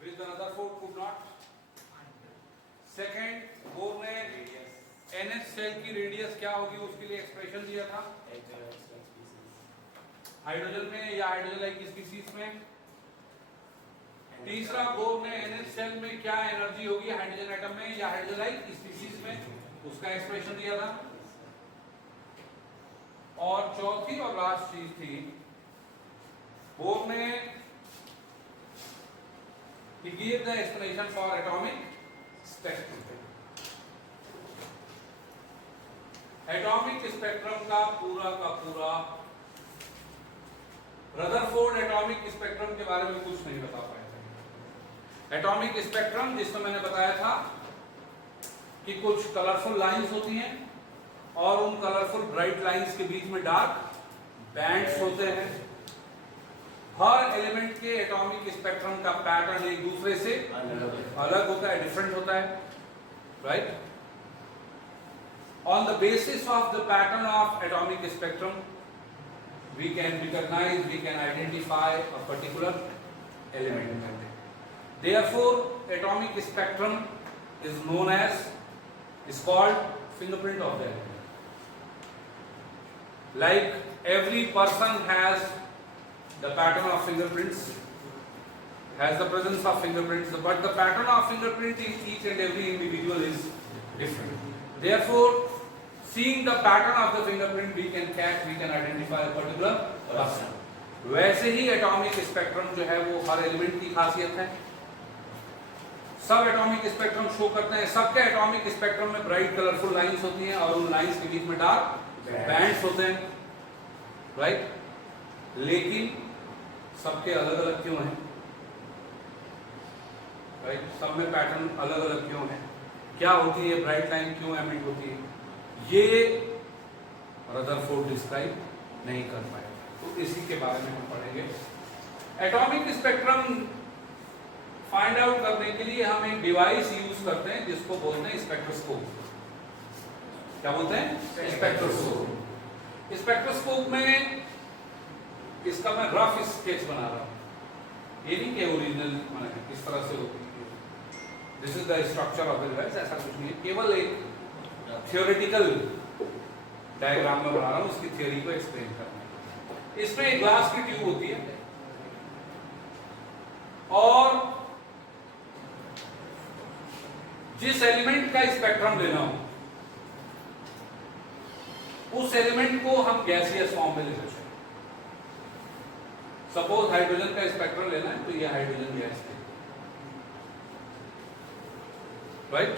with another four could not. Second, bore ने NH shell की radius क्या होगी उसके लिए एक्सप्रेशन दिया था हाइड्रोजन में या हाइड्रोजन लाइक स्पीशीज में। तीसरा, बोर ने NH सेल में क्या एनर्जी होगी हाइड्रोजन एटम में या हाइड्रोजन लाइक स्पीशीज में, उसका एक्सप्रेशन दिया था। और चौथी और लास्ट चीज थी, बोर ने he gave the explanation for atomic spectrum। Atomic spectrum का पूरा रदरफोर्ड एटॉमिक स्पेक्ट्रम के बारे में कुछ नहीं बता पाए थे। एटॉमिक स्पेक्ट्रम जिसमें मैंने बताया था कि कुछ कलरफुल लाइंस होती हैं और उन कलरफुल ब्राइट लाइंस के बीच में डार्क बैंड्स होते हैं। हर एलिमेंट के एटॉमिक स्पेक्ट्रम का पैटर्न एक दूसरे से अलग होता है, डिफरेंट होता है, right. On the basis of the pattern of atomic spectrum, we can recognize, we can identify a particular element. Therefore, atomic spectrum is called fingerprint of the element. Like every person has the pattern of fingerprints, has the presence of fingerprints, but the pattern of fingerprint in each and every individual is different. Therefore, seeing the pattern of the fingerprint, we can identify a particular person. वैसे ही atomic spectrum जो है वो हर element की खासियत है। सब atomic spectrum show करते हैं, सबके एटॉमिक स्पेक्ट्रम में ब्राइट कलरफुल लाइंस होती हैं और उन लाइंस के बीच में डार्क बैंड्स होते हैं, राइट। लेकिन सबके अलग अलग क्यों हैं, राइट। सब में पैटर्न अलग अलग क्यों है, क्या होती है ब्राइट लाइन, क्यों एमिट होती है, ये रदरफोर्ड डिस्क्राइब नहीं कर पाए। तो इसी के बारे में हम पढ़ेंगे। एटॉमिक स्पेक्ट्रम फाइंड आउट करने के लिए हम एक डिवाइस यूज करते हैं जिसको बोलते हैं स्पेक्ट्रोस्कोप। क्या बोलते हैं? स्पेक्ट्रोस्कोप। स्पेक्ट्रोस्कोप में इसका मैं रफ स्केच बना रहा हूं, ये नहीं कि ओरिजिनल किस तरह से होती है। This is the structure of the device, ऐसा कुछ नहीं है, केवल एक थियोरेटिकल डायग्राम में बना रहा हूं, उसकी थ्योरी को एक्सप्लेन करना। इसमें एक ग्लास की ट्यूब होती है और जिस एलिमेंट का स्पेक्ट्रम लेना हो उस एलिमेंट को हम गैसियस फॉर्म में ले सकते हैं। सपोज हाइड्रोजन का स्पेक्ट्रम लेना है तो यह हाइड्रोजन गैस है, राइट।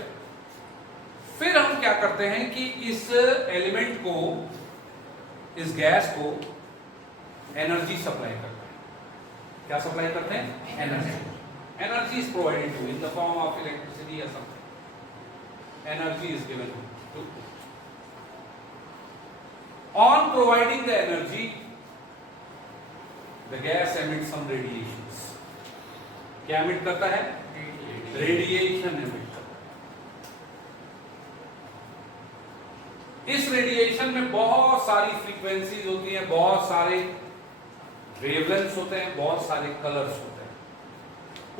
फिर हम क्या करते हैं कि इस एलिमेंट को, इस गैस को एनर्जी सप्लाई करते हैं। क्या सप्लाई करते हैं? Energy. Energy is provided to in the form of electricity या something. Energy is given to. On providing the energy, the gas emits some radiations। क्या emit करता है? रेडिएशन emit करता है। इस रेडिएशन में बहुत सारी फ्रीक्वेंसीज होती हैं, बहुत सारे वेवलेंथ्स होते हैं, बहुत सारे कलर्स होते हैं।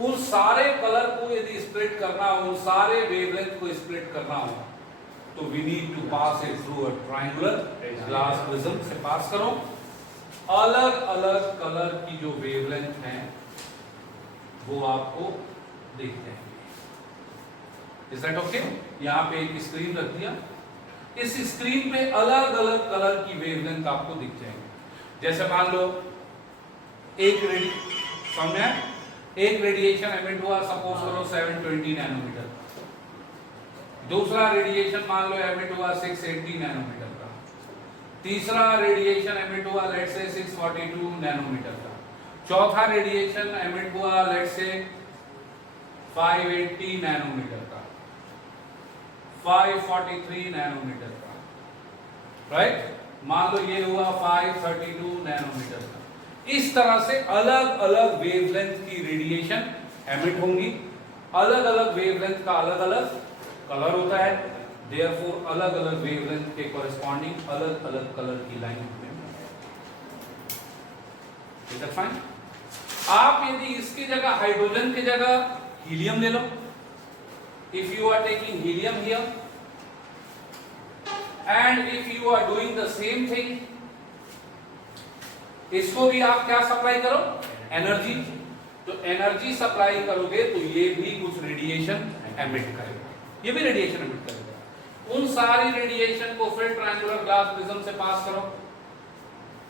उन सारे कलर को यदि स्प्लिट करना हो, उन सारे वेवलेंथ को स्प्लिट करना हो तो we need to pass it through a triangular glass prism से पास करो। अलग अलग कलर की जो वेवलेंथ है वो आपको दिखते हैं। Is that okay? यहां पे एक स्क्रीन रख दिया, इस स्क्रीन पे अलग अलग कलर की वेवलेंथ आपको दिख जाएंगे। जैसे मान लो एक रेडिएशन एमिट हुआ, सपोज करो 720 नैनोमीटर। दूसरा रेडिएशन मान लो एमिट हुआ 680 नैनोमीटर का। तीसरा रेडिएशन एमिट हुआ लेट्स से 642 नैनोमीटर का। चौथा रेडिएशन एमिट हुआ लेट्स से 580 नैनोमीटर का, 543 नैनोमीटर का, राइट। मान लो ये हुआ 532 नैनोमीटर का। इस तरह से अलग अलग वेवलेंथ की रेडिएशन एमिट होंगी। अलग अलग वेवलेंथ का अलग अलग कलर होता है, देयरफॉर अलग अलग वेवलेंथ के कॉरेस्पॉन्डिंग अलग अलग कलर की लाइन होती है। Is that fine? आप यदि इसकी जगह हाइड्रोजन की जगह हीलियम ले लो, if you are taking helium here and if you are doing the same thing, इसको भी आप क्या सप्लाई करो, एनर्जी। तो एनर्जी सप्लाई करोगे तो ये भी कुछ रेडिएशन एमिट करेगा, ये भी रेडिएशन एमिट करेगा। उन सारी रेडिएशन को फिर ट्रायंगुलर ग्लास प्रिज्म से पास करो,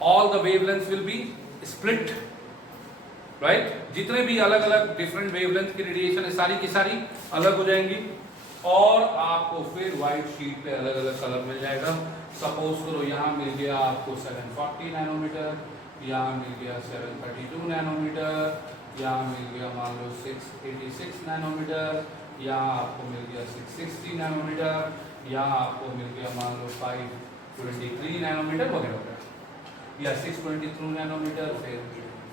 all the wavelengths will be split, right. जितने भी अलग अलग डिफरेंट वेवलेंथ की रेडिएशन है सारी की सारी अलग हो जाएंगी और आपको फिर व्हाइट शीट पे अलग अलग कलर मिल जाएगा। सपोज करो यहाँ मिल गया आपको 740 नैनोमीटर, यहाँ मिल गया 732 नैनोमीटर, यहाँ मिल गया मान लो 686 नैनोमीटर, यहाँ आपको मिल गया 660 नैनोमीटर, यहाँ आपको मिल गया मान लो 523 नैनोमीटर वगैरह वगैरह, या 622 नैनोमीटर, फिर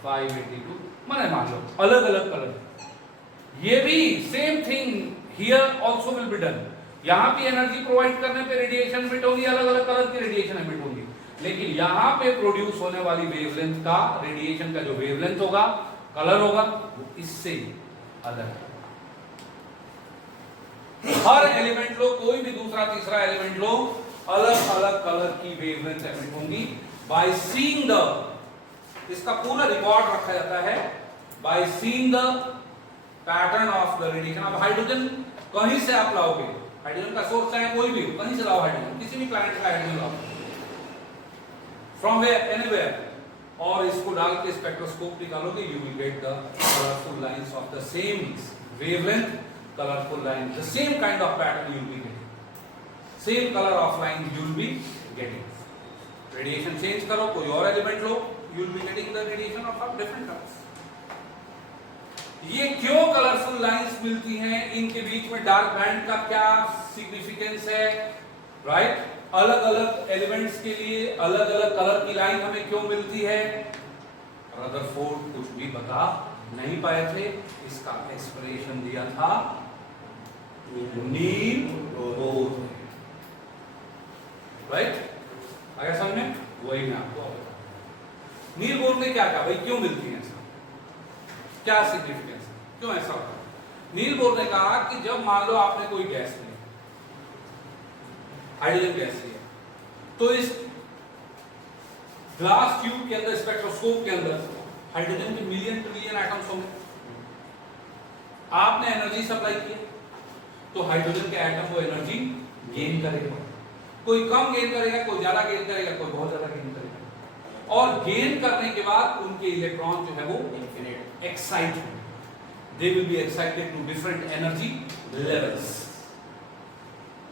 582, मैंने मान लो अलग अलग कलर। ये भी same thing here also will be done. यहाँ भी एनर्जी प्रोवाइड करने पे रेडिएशन एमिट होगी, अलग अलग कलर की रेडिएशन एमिट होगी, लेकिन यहाँ पे प्रोड्यूस होने वाली वेवलेंथ का, रेडिएशन का जो वेवलेंथ होगा, कलर होगा, वो इससे अलग है। हर एलिमेंट लो, कोई भी दूसरा तीसरा एलिमेंट लो, अलग अलग कलर की वेवलेंथ एमिट होंगी। बाय सीइंग द, इसका पूरा रिकॉर्ड रखा जाता है, by seeing the pattern of the radiation. अब हाइड्रोजन कहीं से आप लाओगे, हाइड्रोजन का सोर्स चाहे कोई भी हो, कहीं से लाओ हाइड्रोजन, किसी भी प्लैनेट का हाइड्रोजन लाओ, फ्रॉम वेयर, एनीवेयर, और इसको डाल के स्पेक्ट्रोस्कोप निकालोगे, you will get the colourful lines of the same wavelength, colourful line, the same kind of pattern you will be getting, same colour of line you will be getting. Radiation change करो, कोई और element low, you will be getting the radiation of different colours. ये क्यों colourful lines मिलती हैं, इनके बीच में dark band का क्या सिग्निफिकेंस है, राइट? अलग अलग एलिमेंट्स के लिए अलग अलग कलर की लाइन हमें क्यों मिलती है? रदरफोर्ड कुछ भी बता नहीं पाए थे, इसका एक्सप्लेनेशन दिया था नील बोर, राइट? आया समझ में? वही मैं आपको बताऊं। नील बोर ने क्या कहा भाई, क्यों मिलती है ऐसा, क्या सिग्निफिकेंस है, क्यों ऐसा होता है? नील बोर ने कहा कि जब मान लो आपने कोई गैस ली, हाइड्रोजन गैस ली, तो इस ग्लास ट्यूब के अंदर, स्पेक्ट्रोस्कोप के अंदर हाइड्रोजन के मिलियन ट्रिलियन एटम्स होंगे। आपने एनर्जी सप्लाई की, तो हाइड्रोजन के एटम वो एनर्जी गेन करेगा, कोई कम गेन करेगा, कोई ज्यादा गेन करेगा, कोई बहुत ज्यादा गेन करेगा, और गेन करने के बाद उनके इलेक्ट्रॉन जो है वो इनफिनिट एक्साइट होंगे, they will be excited to different energy levels.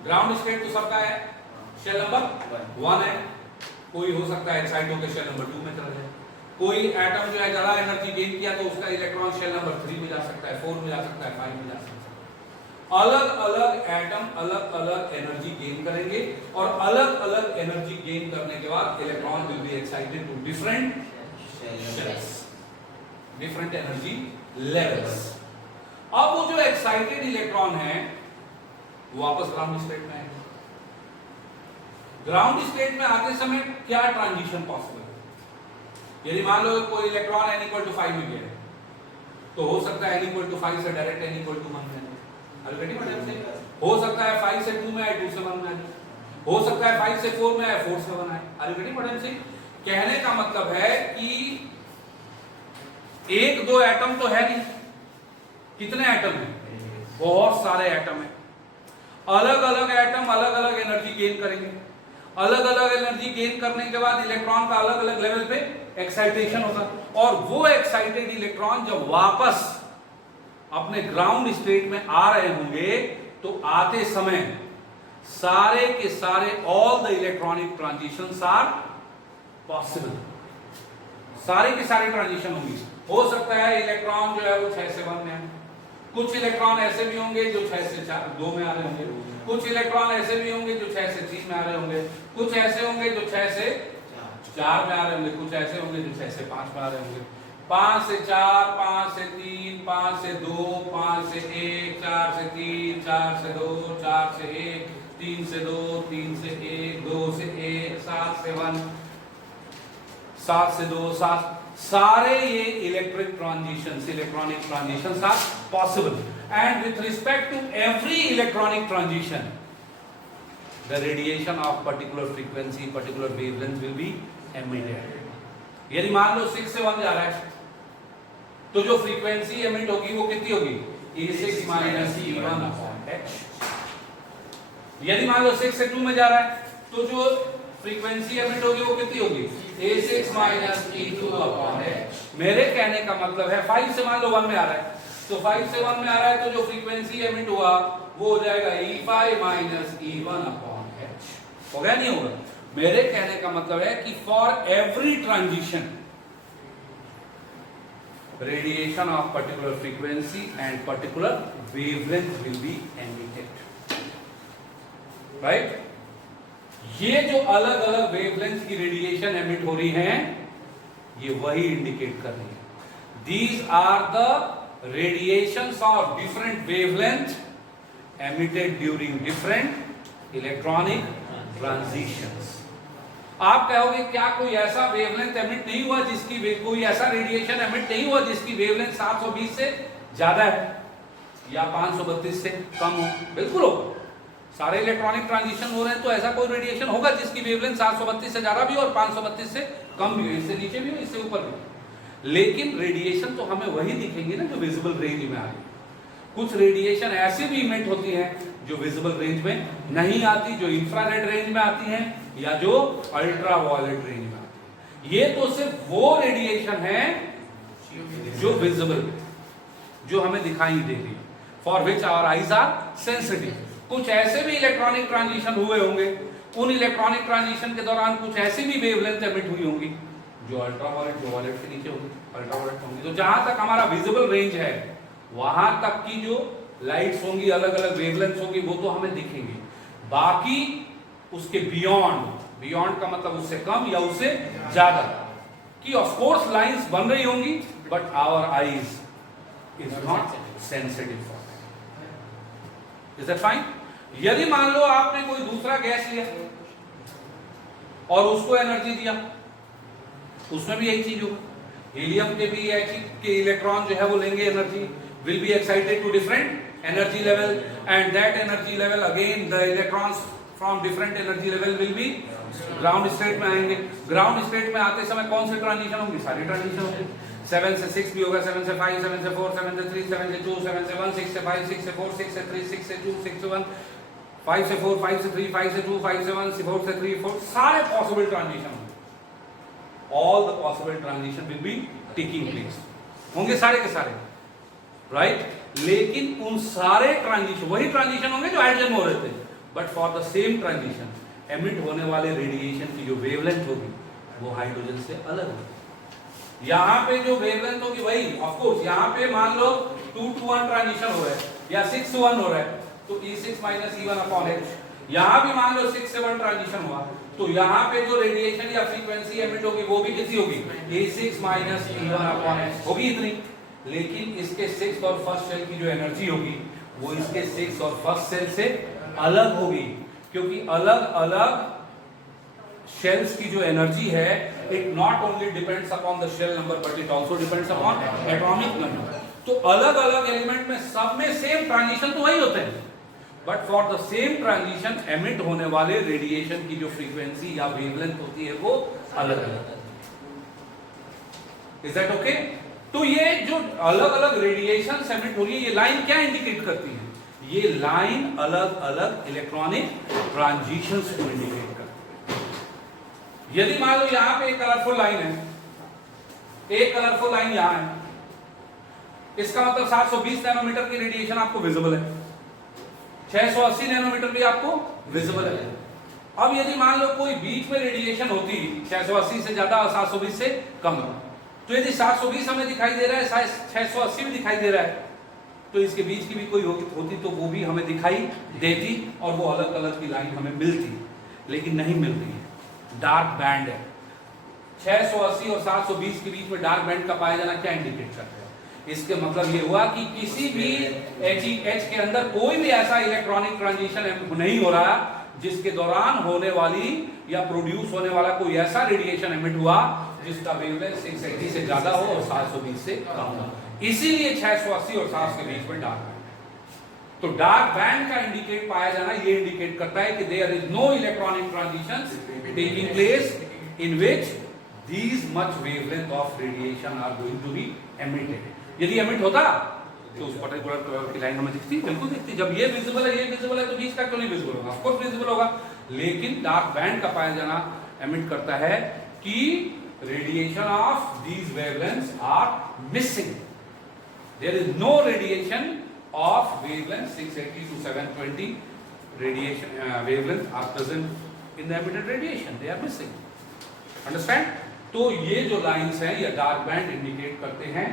Ground state तो सबका है, शेल नंबर 1 है, कोई हो सकता है एक्साइट होकर शेल नंबर 2 में चला जाए, कोई एटम जो है ज्यादा एनर्जी गेन किया तो उसका इलेक्ट्रॉन शेल नंबर 3 में जा सकता है, 4 में जा सकता है, 5 में जा सकता है। अलग अलग एटम अलग अलग एनर्जी गेन करेंगे, और अलग अलग एनर्जी गेन करने के बाद electron will be excited to different shells, different energy levels. अब वो जो एक्साइटेड इलेक्ट्रॉन है वापस ग्राउंड स्टेट में आएगा। ग्राउंड स्टेट में आते समय क्या ट्रांजिशन पॉसिबल है? यदि मान लो कोई इलेक्ट्रॉन n = 5 में गया है, तो हो सकता है n = 5 से डायरेक्ट n = 1 में, हो सकता है 5 से 2 में आए, 2 से 1 में आए, हो सकता है 5 से 4 में आए, 4 से 1 आए। Are you getting what I am saying? कहने का मतलब है कि एक दो एटम तो है नहीं, कितने एटम है? बहुत सारे एटम है। अलग अलग एटम अलग अलग एनर्जी गेन करेंगे, अलग अलग एनर्जी गेन करने के बाद इलेक्ट्रॉन का अलग अलग लेवल पे एक्साइटेशन होगा, और वो एक्साइटेड इलेक्ट्रॉन जब वापस अपने ग्राउंड स्टेट में आ रहे होंगे, तो आते समय सारे के सारे all the electronic transitions are possible, सारे के सारे ट्रांजिशन होंगे। हो सकता है इलेक्ट्रॉन जो है वो 6 से 1 में आए, कुछ इलेक्ट्रॉन ऐसे भी होंगे जो 6 से 2 में आ रहे होंगे, कुछ इलेक्ट्रॉन ऐसे भी होंगे जो 6 से 3 में आ रहे होंगे, कुछ ऐसे होंगे जो 6 से 4 में आ रहे होंगे, कुछ ऐसे होंगे जो 6 से 5 में आ रहे होंगे, 5 से 4, 5 से 3, 5 से 2, 5 से 1, 4 से 3, 4 से 2, 4 से 1, 3 से 2, 3 से 1, 2 से 1, 7 से 1, 7 से 2, 7, सारे ये electronic transitions are possible, and with respect to every electronic transition the radiation of particular frequency, particular wavelength will be emitted. यदि मान लो 6 से 1 जा रहा है, तो जो फ्रीक्वेंसी एमिट होगी वो कितनी होगी? A6 minus E1 upon H। यदि मान लो 6 से 2 में जा रहा है, तो जो फ्रीक्वेंसी एमिट होगी वो कितनी होगी? A6 minus E2 upon H। मेरे कहने का मतलब है 5 से मान लो 1 में आ रहा है, तो 5 से 1 में आ रहा है, तो जो फ्रीक्वेंसी एमिट हुआ वो हो जाएगा E5 minus E1 upon H। हो गया नहीं होगा? मेरे कहने का मतलब है कि for every transition radiation of particular frequency and particular wavelength will be emitted, right? ये जो अलग अलग वेवलेंथ की रेडिएशन एमिट हो रही हैं, ये वही इंडिकेट कर रही है। These are the radiations of different wavelength emitted during different electronic transitions. आप कहोगे क्या कोई ऐसा वेवलेंथ एमिट नहीं हुआ जिसकी कोई ऐसा रेडिएशन एमिट नहीं हुआ जिसकी वेवलेंथ 720 से ज्यादा है या 532 से कम हो? बिल्कुल होगा। सारे इलेक्ट्रॉनिक ट्रांजिशन हो रहे हैं तो ऐसा कोई रेडिएशन होगा जिसकी वेवलेंथ 732 से ज्यादा भी हो और 532 से कम भी हो, इससे नीचे भी हो, इससे ऊपर भी हो। लेकिन रेडिएशन तो हमें वही दिखेंगे ना जो विजिबल रेंज में आ रही है। कुछ रेडिएशन ऐसी भी इमिट होती है जो विजिबल रेंज में नहीं आती, जो इंफ्रारेड रेंज में आती हैं या जो अल्ट्रा वायलेट रेंज में आती है। ये तो सिर्फ वो रेडिएशन है जो विजिबल, जो हमें दिखाई दे रही है, for which our eyes are sensitive. कुछ ऐसे भी इलेक्ट्रॉनिक ट्रांजिशन हुए होंगे, उन इलेक्ट्रॉनिक ट्रांजिशन के दौरान कुछ ऐसी भी वेवलेंथ एमिट हुई होंगी जो अल्ट्रा वायलेट, जो वायलेट के नीचे होगी, अल्ट्रा वायलेट होंगी। तो जहां तक हमारा विजिबल रेंज है वहां तक की जो लाइट्स होंगी, अलग अलग वेवलेंथ होगी, वो तो हमें दिखेंगी। बाकी उसके बियॉन्ड का मतलब उससे कम या उससे ज्यादा कि ऑफ कोर्स लाइंस बन रही होंगी, but our eyes is not sensitive for that. Is that fine? यदि मान लो आपने कोई दूसरा गैस लिया और उसको एनर्जी दिया, उसमें भी यही चीज होगा। हीलियम के भी के इलेक्ट्रॉन जो है वो लेंगे energy, will be excited to different energy level, and that energy level again the electrons from different energy level will be ground state में आएंगे। ground state में आते समय कौन से ट्रांजिशन होंगे? सारी ट्रांजिशन होंगे। 7 से 6 भी होगा, 7 से 5, 7 से 4, 7 से 3, 7 से 2, 7 से 1, 6 से 5, 6 से 4, 6 से 3, 6 से 2, 6 से 1, 5 से 4, 5 से 3, 5 से 2, 5 से 1, 4 से 3, 4, सारे पॉसिबल ट्रांजिशन होंगे। all the possible transition will be taking place, होंगे सारे के सारे, राइट? लेकिन उन सारे ट्रांजिशन वही ट्रांजिशन होंगे जो हाइड्रोजन में हो रहे थे, but for the same transition emit होने वाले रेडिएशन की जो वेवलेंथ होगी वो हाइड्रोजन से अलग होगी। यहाँ पे जो वेवलेंथ होगी वही, ऑफ कोर्स यहाँ पे मान लो 2 to 1 ट्रांजिशन हो रहा है या 6 to 1 हो रहा है, तो E6 minus E1 upon H। यहाँ भी मान लो 6 से 1 ट्रांजिशन हुआ, तो यहाँ पे जो रेडिएशन या फ्रीक्वेंसी एमिट होगी वो भी कितनी होगी? E6 minus E1 upon H होगी इतनी। लेकिन इसके 6th और फर्स्ट सेल की जो एनर्जी होगी वो इसके 6th और फर्स्ट सेल से अलग होगी, क्योंकि अलग अलग शेल्स की जो एनर्जी है it not only depends upon the shell number but it also depends upon atomic number. तो अलग अलग एलिमेंट में सब में सेम ट्रांजिशन तो वही होते हैं, but for the same transition emit होने वाले रेडिएशन की जो फ्रीक्वेंसी या वेवलेंथ होती है वो अलग अलग है। Is that okay? तो ये जो अलग अलग रेडिएशन एमिट हो रही है, ये लाइन क्या इंडिकेट करती है? ये लाइन अलग अलग इलेक्ट्रॉनिक ट्रांजिशंस को इंडिकेट करती है। यदि मान लो यहां पे एक कलरफुल लाइन है, एक कलरफुल लाइन यहां है, इसका मतलब 720 नैनोमीटर की रेडिएशन आपको विजिबल है, 680 नैनोमीटर भी आपको विजिबल है। अब यदि मान लो कोई बीच में रेडिएशन होती 680 से ज्यादा और 720 से कम, तो यदि 720 हमें दिखाई दे रहा है, 680 भी दिखाई दे रहा है, तो इसके बीच की भी कोई होती तो वो भी हमें दिखाई देती और वो अलग अलग की लाइन हमें मिलती, लेकिन नहीं मिल रही है। डार्क बैंड है 680 और 720 के बीच में, डार्क बैंड का पाया जाना क्या इंडिकेट करता है? इसके मतलब ये हुआ कि किसी भी एच के अंदर कोई भी ऐसा इलेक्ट्रॉनिक ट्रांजिशन नहीं हो रहा जिसके दौरान होने वाली या प्रोड्यूस होने वाला कोई ऐसा रेडिएशन एमिट हुआ जिसका वेवलेंथ 680 से ज्यादा हो और 720 से कम हो। इसीलिए 680 और 700 के बीच में डार्क बैंड। तो डार्क बैंड का इंडिकेट पाया जाना ये इंडिकेट करता है कि there is no electronic transitions taking place in which these much wavelength of radiation are going to be emitted. यदि एमिट होता तो उस पर्टिकुलर कलर की लाइन हमें दिखती, बिल्कुल दिखती। जब ये विजिबल है, ये विजिबल है, तो बीच का क्यों नहीं विजिबल होगा? ऑफ कोर्स विजिबल होगा। लेकिन डार्क बैंड का पाया जाना एमिट करता है कि radiation of these wavelengths are missing. There is no radiation of wavelength 680 to 720 radiation wavelength are present in the emitted radiation. They are missing. Understand? तो ये जो लाइंस हैं या डार्क बैंड इंडिकेट करते हैं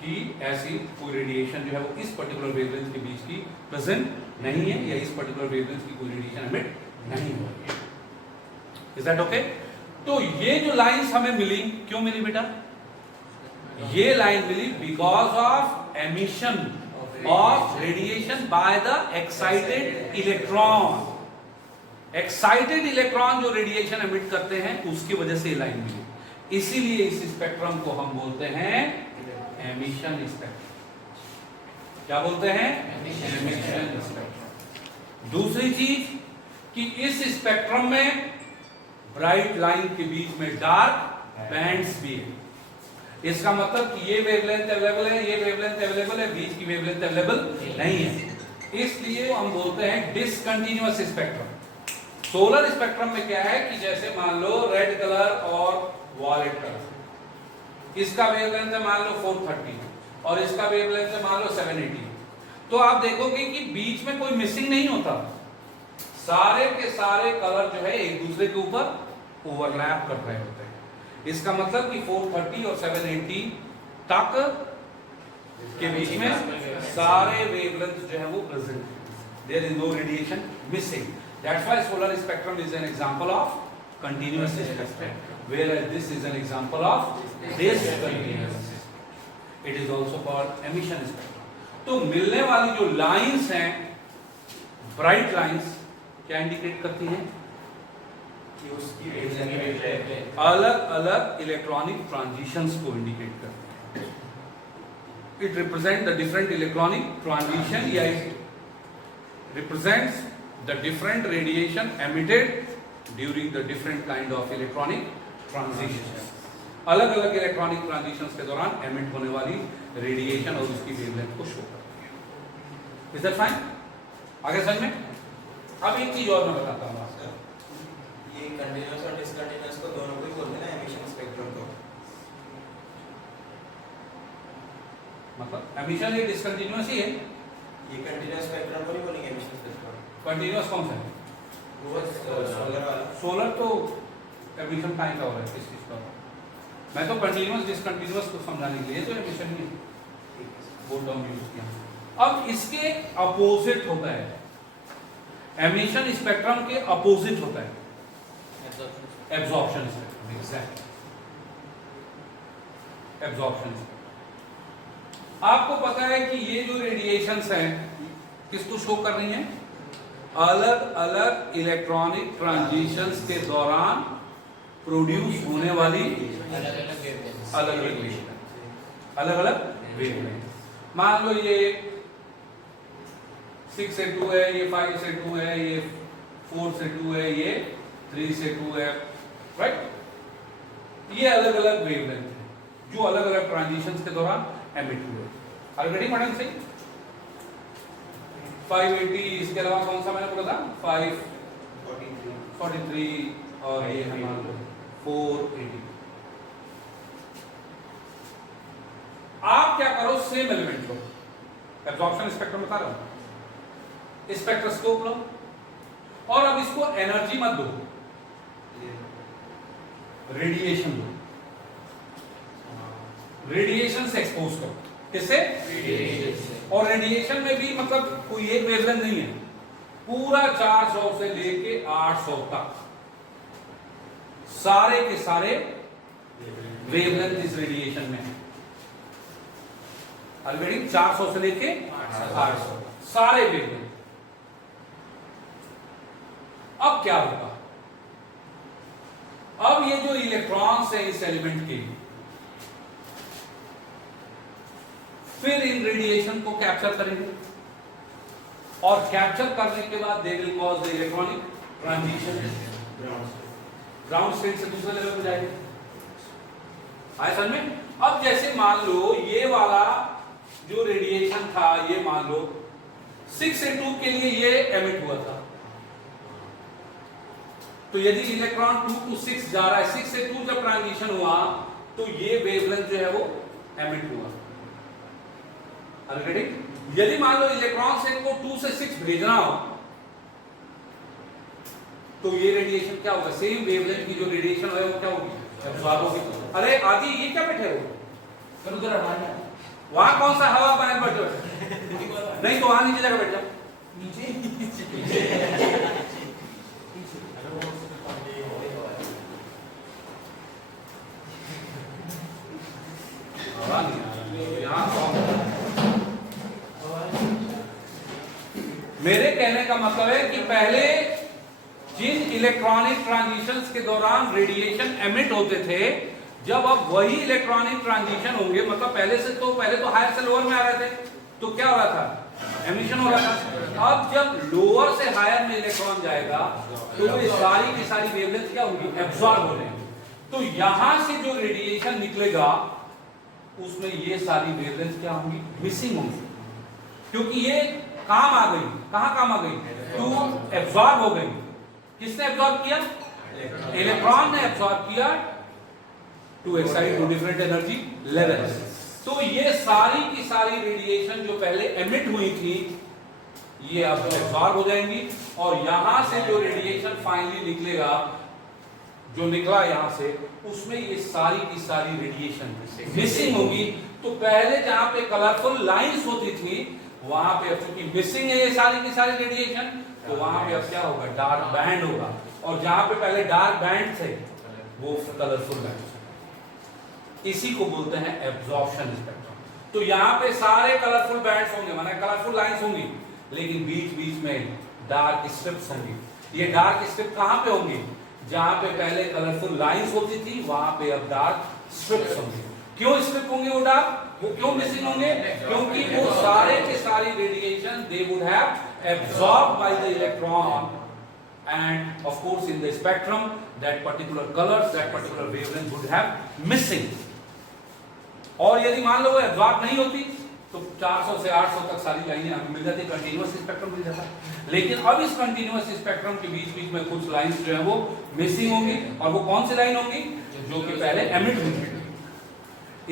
कि ऐसी कोई रेडिएशन जो है वो इस पर्टिकुलर वेवलेंथ के बीच की प्रेजेंट नहीं है या इस पर्टिकुलर वेवलेंथ की कोई रेडिएशन एमिट नहीं हो रही है। Is that okay? तो ये जो लाइंस हमें मिली, क्यों मिली बेटा? ये लाइन मिली because of emission of radiation by the excited electron. Excited electron जो रेडिएशन एमिट करते हैं उसकी वजह से ये लाइन मिली। इसीलिए इस स्पेक्ट्रम को हम बोलते हैं एमिशन स्पेक्ट्रम। क्या बोलते हैं? Emission spectrum. दूसरी चीज कि इस स्पेक्ट्रम में ब्राइट लाइन के बीच में डार्क बैंड्स भी है। इसका मतलब कि ये वेवलेंथ अवेलेबल है, ये वेवलेंथ अवेलेबल है, बीच की वेवलेंथ अवेलेबल नहीं है। इसलिए हम बोलते हैं डिसकंटिन्यूअस स्पेक्ट्रम। सोलर स्पेक्ट्रम में क्या है कि जैसे मान लो रेड कलर और वॉयलेट कलर, इसका वेवलेंथ है मान लो 430 और इसका वेवलेंथ है मान लो 780। तो आप देखोगे कि बीच में कोई मिसिंग नहीं होता, सारे के सारे कलर जो है एक दूसरे के ऊपर ओवरलैप कर रहे होते हैं। इसका मतलब कि 430 और 780 तक के बीच में सारे वेवलेंथ जो है वो प्रेजेंट है। There is no radiation missing. That's why solar spectrum is an example of continuous spectrum, whereas this is an example of discontinuous। It is also called emission spectrum। तो मिलने वाली जो लाइंस हैं, bright lines, क्या indicate करती हैं? अलग अलग इलेक्ट्रॉनिक ट्रांजिशंस को इंडिकेट करते हैं। It represent the different electronic transition या it represents the different radiation emitted during the different kind of electronic transitions. अलग अलग इलेक्ट्रॉनिक ट्रांजिशंस के दौरान एमिट होने वाली रेडिएशन और उसकी वेवलेंथ को शो करती है। Is that fine? आगे समझ में? अब एक चीज और मैं बताता हूँ आपको। ये कंटीन्यूअस और डिसकंटीन्यूअस को दोनों को ही बोलते हैं ना एमिशन स्पेक्ट्रम को। मतलब एमिशन ये डिसकंटीन्यूअस ही है। ये कंटीन्यूअस स्पेक्ट्रम को नहीं बोलेंगे एमिशन स्पेक्ट्रम। कंटीन्यूअस कौन सा है? वो सोलर वाला। सोलर तो एमिशन काइंड का हो रहा है, किस चीज का? मैं तो कंटीन्यूअस डिसकंटीन्यूअस को समझाने के लिए तो एमिशन ही बोर्ड टर्म यूज किया। अब इसके अपोजिट होता है, एमिशन स्पेक्ट्रम के अपोजिट होता है absorption spectrum. Exact absorption spectrum. आपको पता है कि ये जो रेडिएशंस हैं किसको शो कर रही हैं? अलग अलग इलेक्ट्रॉनिक ट्रांजिशंस के दौरान प्रोड्यूस होने वाली अलग अलग वेवलेंथ। मान लो ये 6 से 2 है, ये 5 से 2 है, ये 4 से 2 है, ये 3 से 2 है, राइट? ये अलग अलग वेवलेंथ है जो अलग अलग ट्रांजिशंस के दौरान एमिट हुए। ऑलरेडी मॉडल से 580, इसके अलावा कौन सा मैंने बोला था? 543 और ये हमारा 480। आप क्या करो, सेम एलिमेंट लो, एब्जॉर्प्शन स्पेक्ट्रम बता रहा हूं, स्पेक्ट्रोस्कोप लो और अब इसको एनर्जी मत दो, रेडिएशन दो, रेडिएशन से एक्सपोज करो। किससे? रेडिएशन से। और रेडिएशन में भी मतलब कोई एक वेवलेंथ नहीं है, पूरा 400 से लेके 800 तक सारे के सारे वेवलेंथ इस रेडिएशन में है। ऑलरेडी 400 से लेके 800 सारे वेवलेंथ। अब क्या होगा? अब ये जो इलेक्ट्रॉन्स है इस एलिमेंट के, फिर इन रेडिएशन को कैप्चर करेंगे और कैप्चर करने के बाद they will cause the electronic transition ground state से दूसरे लेवल पे जाएंगे। आए समझ में? अब जैसे मान लो ये वाला जो रेडिएशन था, ये मान लो 6 से 2 के लिए ये एमिट हुआ था, तो यदि इलेक्ट्रॉन 2 to 6 जा रहा है, 6 से 2 जब ट्रांजिशन हुआ तो ये वेवलेंथ जो है वो एमिट हुआ। ऑलरेडी यदि मान लो इलेक्ट्रॉन से को 2 से 6 भेजना हो तो ये रेडिएशन क्या होगा? सेम वेवलेंथ की जो रेडिएशन है वो क्या होगी? एब्सॉर्ब होगी। अरे आदि ये क्या बैठे हो? सर उधर हमारे वहां कौन सा हवा पैनल बैठे? नहीं तो वहां नीचे जगह बैठ जाओ। हवा नहीं आ रही यहाँ। मेरे कहने का मतलब है कि पहले जिन इलेक्ट्रॉनिक ट्रांजिशंस के दौरान रेडिएशन एमिट होते थे, जब अब वही इलेक्ट्रॉनिक ट्रांजिशन होंगे, मतलब पहले तो हायर से लोअर में आ रहे थे तो क्या हो रहा था? एमिशन हो रहा था। अब जब लोअर से हायर में इलेक्ट्रॉन जाएगा तो ये सारी की सारी वेवलेंथ क्या होगी? एब्सॉर्ब हो जाएंगी। तो यहां से जो रेडिएशन निकलेगा उसमें ये सारी वेवलेंथ क्या होंगी? मिसिंग होंगी, क्योंकि ये काम आ गई। कहां काम आ गई? टू एब्सॉर्ब हो गई। किसने एब्सॉर्ब किया? इलेक्ट्रॉन ने एब्सॉर्ब किया to excite to different energy levels. तो ये सारी की सारी रेडिएशन जो पहले एमिट हुई थी ये अब एब्सॉर्ब हो जाएंगी, और यहां से जो रेडिएशन फाइनली निकलेगा, जो निकला यहां से, उसमें ये सारी की सारी रेडिएशन मिसिंग होगी। तो पहले जहां पे कलरफुल लाइंस होती थी वहां पे अब चूंकि मिसिंग है ये सारी की सारी रेडिएशन, तो वहां पे अब क्या होगा? डार्क बैंड होगा, और जहां पे पहले डार्क बैंड थे वो कलरफुल बैंड। इसी को बोलते हैं एब्जॉर्प्शन स्पेक्ट्रम। तो यहाँ पे सारे कलरफुल बैंड्स होंगे, माने कलरफुल लाइंस होंगी, लेकिन बीच बीच में डार्क स्ट्रिप्स होंगी। ये डार्क स्ट्रिप कहाँ पे होंगी? जहां पे पहले कलरफुल लाइंस होती थी वहां पे अब डार्क स्ट्रिप्स होंगे। क्यों स्ट्रिप होंगे वो डार्क? वो क्यों मिसिंग होंगे? क्योंकि वो सारे के सारी radiation they would have absorbed by the electron, and of course in the spectrum that particular colors, that particular wavelength would have missing। और यदि मान लो वो एब्सॉर्ब नहीं होती तो 400 से 800 तक सारी लाइनें हमें मिल जाती, कंटीन्यूअस स्पेक्ट्रम मिल जाता। लेकिन अब इस कंटीन्यूअस स्पेक्ट्रम के बीच बीच में कुछ लाइंस जो है वो मिसिंग होंगी, और वो कौन सी लाइन होंगी? जो कि पहले एमिट हुई।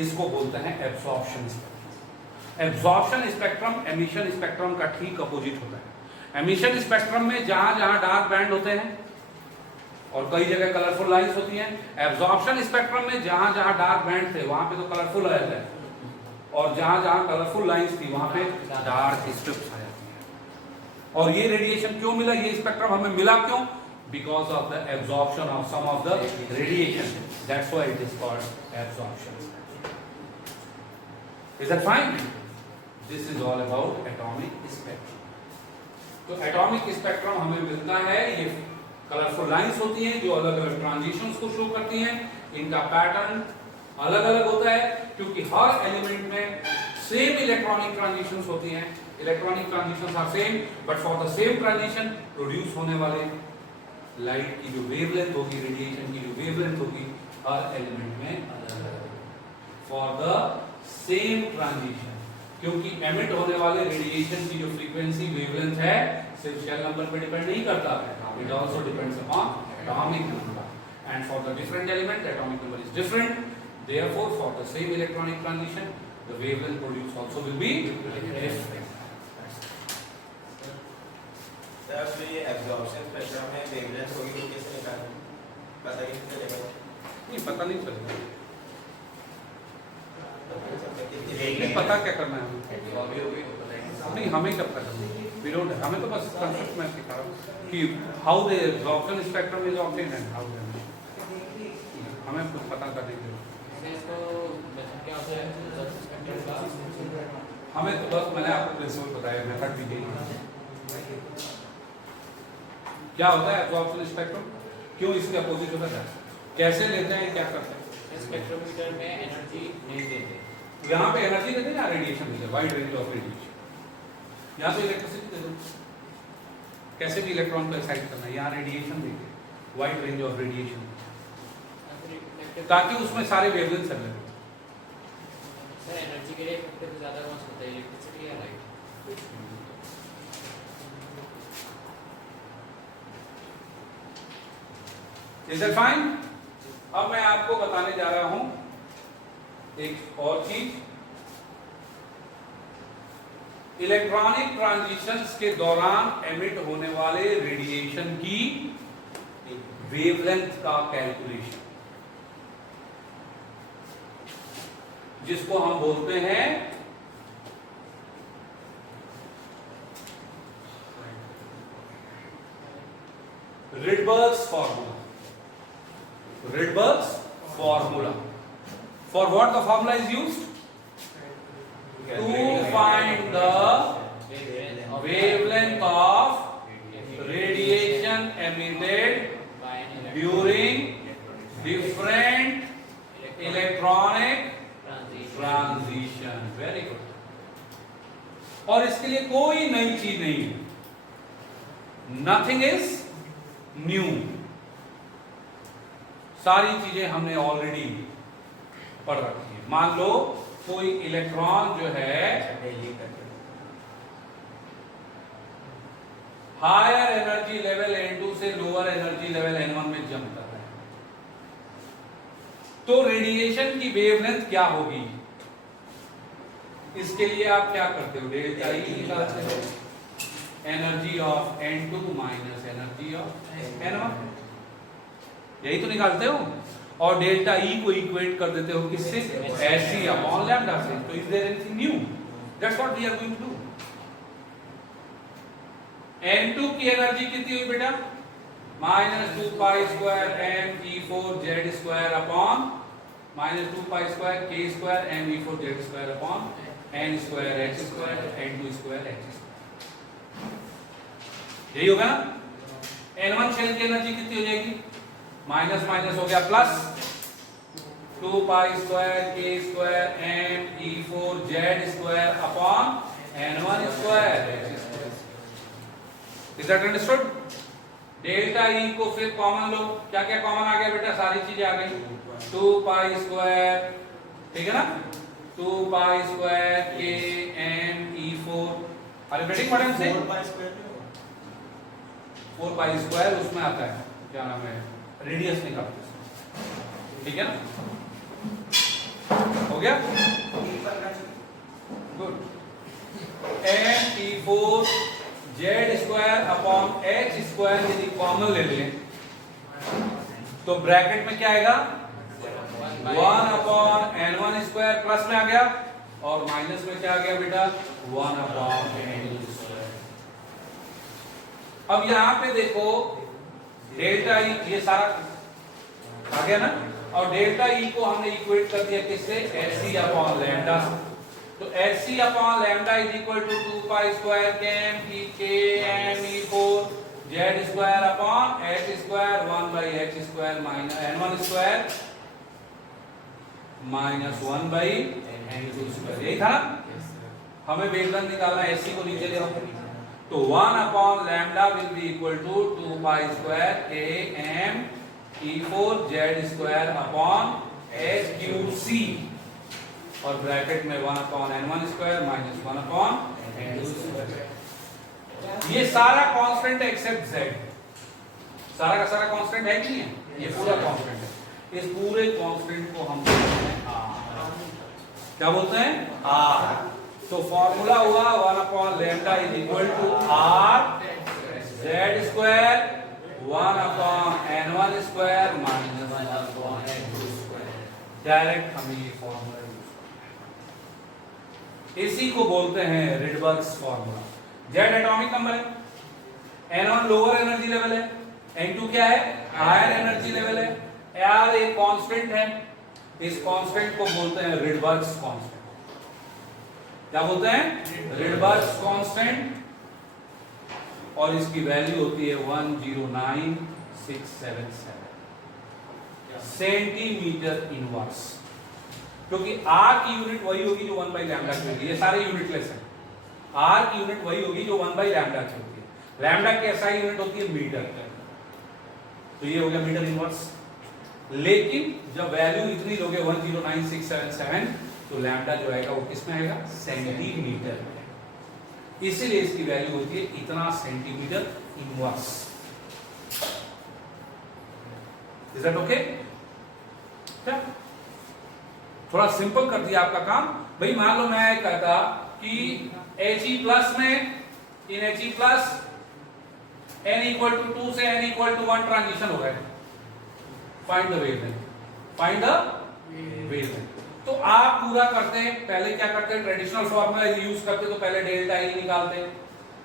इसको बोलते हैं absorption spectrum. Absorption spectrum emission spectrum का ठीक अपोजिट होता है। एमिशन स्पेक्ट्रम में जहां जहां डार्क बैंड होते हैं और कई जगह कलरफुल लाइंस होती हैं, एब्जॉर्प्शन स्पेक्ट्रम में जहां जहां डार्क बैंड थे वहां पे तो कलरफुल आ जाता है, और जहां जहां कलरफुल लाइंस थी वहां पे डार्क स्ट्रिप्स आ जाती हैं। और ये रेडिएशन क्यों मिला? ये स्पेक्ट्रम हमें मिला क्यों? Because of the absorption of some of the radiation, that's why it is called absorption. Is that fine? This is all about atomic spectrum. तो एटॉमिक स्पेक्ट्रम हमें मिलता है, ये कलरफुल लाइंस होती हैं जो अलग अलग ट्रांजिशंस को शो करती हैं। इनका पैटर्न अलग अलग होता है क्योंकि हर एलिमेंट में सेम इलेक्ट्रॉनिक ट्रांजिशंस होती हैं। Electronic transitions are same, but for the same transition produce होने वाले लाइट की जो वेवलेंथ होगी, रेडिएशन की जो वेवलेंथ होगी, हर एलिमेंट में अलग अलग फॉर द सेम ट्रांजिशन। क्योंकि एमिट होने वाले रेडिएशन की जो फ्रीक्वेंसी वेवलेंथ है सिर्फ शेल नंबर पे डिपेंड नहीं करता है, it also depends upon atomic number, and for the different element atomic number is different, therefore for the same electronic transition the wavelength produced also will be different। Sir जो ये absorption spectrum में wavelength होगी वो कैसे निकालें? पता कैसे चलेगा? नहीं पता नहीं चलेगा। नहीं पता क्या करना है हमें? नहीं हमें क्या पता करना है? We don't, हमें तो बस कंसेप्ट में सिखा रहा हूँ कि how the absorption spectrum is obtained and how हमें कुछ पता करने के लिए हमें तो बस मैंने आपको प्रिंसिपल बताया, मेथड भी यही क्या होता है एब्जॉर्प्शन स्पेक्ट्रम, क्यों इसके अपोजिट होता है। कैसे लेते हैं, क्या करते हैं? स्पेक्ट्रोमीटर में एनर्जी नहीं देते, यहाँ पे एनर्जी देते हैं या रेडिएशन देते हैं, वाइड रेंज ऑफ रेडिएशन। यहाँ पे इलेक्ट्रिसिटी दे दो, कैसे भी इलेक्ट्रॉन को एक्साइट करना है, यहाँ रेडिएशन देंगे, वाइड रेंज ऑफ रेडिएशन, ताकि उसमें सारे वेवलेंथ चल रहे। सर एनर्जी के लिए इफेक्टिव ज़्यादा कौन सा होता है, इलेक्ट्रिसिटी या लाइट? Is that fine? अब मैं आपको बताने जा रहा हूं एक और चीज, इलेक्ट्रॉनिक ट्रांजिशंस के दौरान एमिट होने वाले रेडिएशन की वेवलेंथ का कैलकुलेशन, जिसको हम बोलते हैं Rydberg's formula. Rydberg's formula. For what the formula is used? To find the wavelength of radiation emitted during different electronic transition. Very good. और इसके लिए कोई नई चीज नहीं है, नथिंग इज न्यू, सारी चीजें हमने ऑलरेडी पढ़ रखी है। मान लो कोई इलेक्ट्रॉन जो है हायर एनर्जी लेवल N2 से लोअर एनर्जी लेवल N1 में जंप कर रहा है, तो रेडिएशन की वेवलेंथ क्या होगी? इसके लिए आप क्या करते हो, डेल्टा E निकालते हो, energy of N2 minus energy of N1, यही तो निकालते हो, और डेल्टा E को इक्वेट कर देते हो किससे, Sc अपॉन लैम्डा से। तो is there anything new? That's what we are going to do. N2 की एनर्जी कितनी हुई बेटा, minus 2 pi square m e4 z square upon minus 2 pi square k square m e4 z square upon n square h square n2 square h square, यही होगा ना। N1 shell की energy कितनी हो जाएगी, माइनस माइनस हो गया plus 2 pi square k square m e4 z square upon n1 square h square. Is that understood? Delta E को फिर कॉमन लो, क्या क्या कॉमन आ गया बेटा, सारी चीजें आ गई, 2 पाई स्क्वायर, ठीक है ना, 2 pi square k m e4, arithmetic पढ़ें से 4 पाई स्क्वायर उसमें आता है, क्या नाम है, रेडियस निकालते हैं, ठीक है ना, हो गया, good. m e4 z square upon h square यदि कॉमन ले लें तो ब्रैकेट में क्या आएगा, 1 अपॉन n1 स्क्वायर, प्लस में आ गया, और माइनस में क्या आ गया बेटा, 1 अपॉन n2 स्क्वायर। अब यहां पे देखो डेल्टा E, ये सारा आ गया ना, और डेल्टा E को हमने इक्वेट कर दिया किससे, Sc अपॉन लैम्डा। तो Sc upon lambda is equal to 2 pi square k m e4 z square upon h square 1 by h square minus n1 square minus 1 by n2 square, यही था ना। हमें वेवलेंथ निकालना है, Sc को नीचे ले आओ, तो 1 upon lambda will be equal to 2 pi square k m e4 z square upon h cube c, और ब्रैकेट में 1 upon n1 square minus 1 upon n2 square. ये सारा कांस्टेंट है एक्सेप्ट z, सारा का सारा कांस्टेंट है कि नहीं है, ये पूरा कांस्टेंट है। इस पूरे कांस्टेंट को हम बोलते हैं r, क्या बोलते हैं, r। तो फॉर्मूला हुआ 1 upon lambda is equal to r z square 1 upon n1 square minus 1 upon n2 square. Direct हमें ये फॉर्मूला यूज करना है, इसी को बोलते हैं Rydberg's formula. z atomic number है, n1 लोअर एनर्जी लेवल है, n2 क्या है, हायर एनर्जी लेवल है, r एक कांस्टेंट है, इस कांस्टेंट को बोलते हैं रिडबर्ग्स कांस्टेंट। क्या बोलते हैं, रिडबर्ग्स कांस्टेंट, और इसकी वैल्यू होती है 109677। सेंटीमीटर इनवर्स, क्योंकि आर की यूनिट वही होगी जो 1 बाई लैम्डा की होगी। ये सारे यूनिटलेस हैं। आर की यूनिट वही होगी जो 1 बाई लैम्डा की होती है। लैम्डा की एसआई यूनिट होती है मीटर, तो ये हो गया मीटर इनवर्स। लेकिन जब वैल्यू इतनी लोगे 109677, तो लैम्डा जो आएगा वो किस में आएगा? सेंटीमीटर में। इसीलिए इसकी वैल्यू होती है इतना centimetre inverse. Is that okay? थोड़ा सिंपल कर दिया आपका काम। भाई मान लो मैं कहता कि He प्लस में, in He plus n equal to 2 से n इक्वल टू 1 ट्रांजिशन हो गए। Find the wavelength, find the wavelength. तो आप पूरा करते हैं, पहले क्या करते हैं? ट्रेडिशनल फॉर्मूला यूज करते, तो पहले डेल्टा ई निकालते,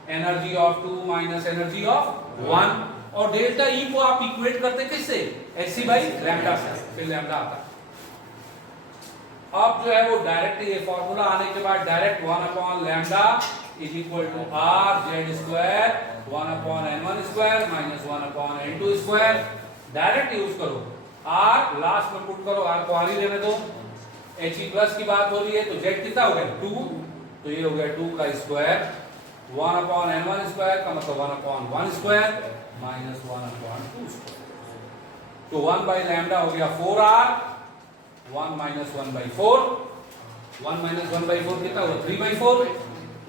energy of 2 minus energy of 1, और डेल्टा ई को आप इक्वेट करते किससे? एच बाई लैम्डा से, फिर लैम्डा आता। अब जो है वो डायरेक्ट ये फॉर्मूला आने के बाद direct 1 upon lambda is equal to R Z square 1 upon n1 square minus 1 upon n2 square. Direct use करो, आर लास्ट में पुट करो, आर को आर ही रहने दो। He प्लस की बात हो रही है, तो z कितना हो गया? 2, तो ये हो गया 2 का स्क्वायर 1 अपॉन n1 स्क्वायर का मतलब 1 upon 1 square minus 1 upon 2 square. तो 1 बाई लैम्डा हो गया 4r, 1 minus 1 by 4, 1 minus 1 by 4 कितना हुआ? 3 बाई 4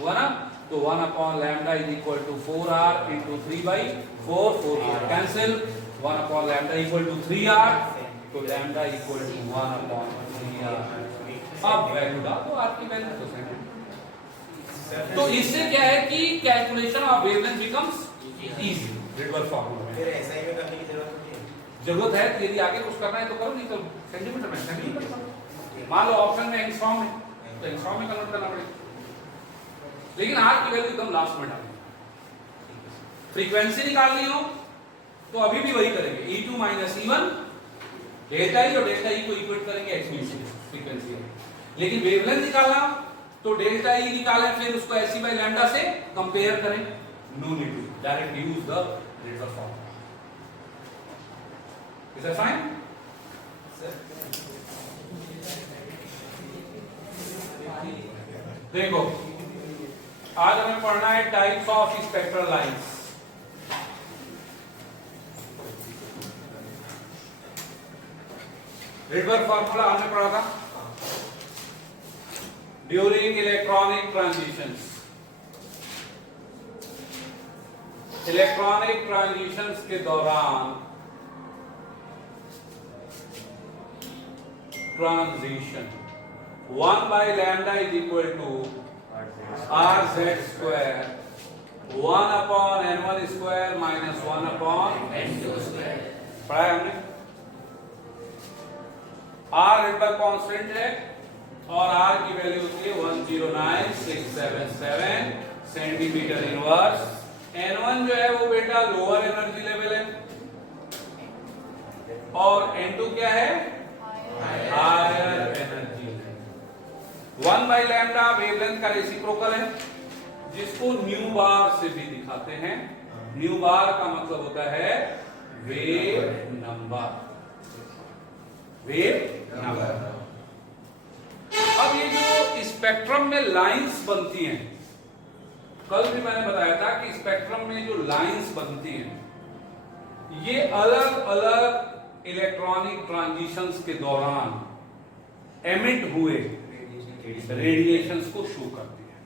हुआ ना। तो 1 upon lambda is equal to 4r into 3 by 4, 4 cancel, 1 upon lambda equal to 3r, तो lambda equal to 1 upon 3r। अब वैल्यू डाल दो, आपकी वैल्यू तो सही है। तो इससे क्या है कि calculation of wavelength becomes easy Rydberg formula में। फिर एसआई में करने की जरूरत होती है? जरूरत है, तो यदि आगे कुछ करना है तो करो, नहीं तो सेंटीमीटर में सेंटीमीटर करो। मान लो ऑप्शन में एंगस्ट्रॉम है, तो एंगस्ट्रॉम में कन्वर्ट करना पड़ेगा। लेकिन आर की वैल्यू एकदम लास्ट में डालनी। फ्रीक्वेंसी निकालनी हो तो अभी भी वही करेंगे, E2 minus E1 delta E, और डेल्टा ई को इक्वेट करेंगे एक्स से फ्रीक्वेंसी है। लेकिन वेवलेंथ निकालना तो डेल्टा ई निकालें, फिर उसको एच बाई लैम्डा से कंपेयर करें। No need to, direct use the Rydberg formula. Is that fine? देखो, आज हमें पढ़ना है types of spectral lines. Rydberg formula हमने पढ़ा था during electronic transitions. Electronic transitions के दौरान transition 1 by lambda is equal to R Z square 1 upon n1 square minus 1 upon n2 square. पढ़ा है हमने। आर रिडबर्ग कांस्टेंट है और आर की वैल्यू होती है 109677 सेंटीमीटर इनवर्स। n1 जो है वो बेटा लोअर एनर्जी लेवल है और n2 क्या है? Higher energy level. 1 by lambda wavelength का रेसिप्रोकल है, जिसको न्यू बार से भी दिखाते हैं। न्यू बार का मतलब होता है वेव नंबर, वेव नंबर। अब ये जो स्पेक्ट्रम में लाइंस बनती हैं, कल भी मैंने बताया था कि स्पेक्ट्रम में जो लाइंस बनती हैं ये अलग अलग इलेक्ट्रॉनिक ट्रांजिशंस के दौरान एमिट हुए रेडिएशंस को शो करती है।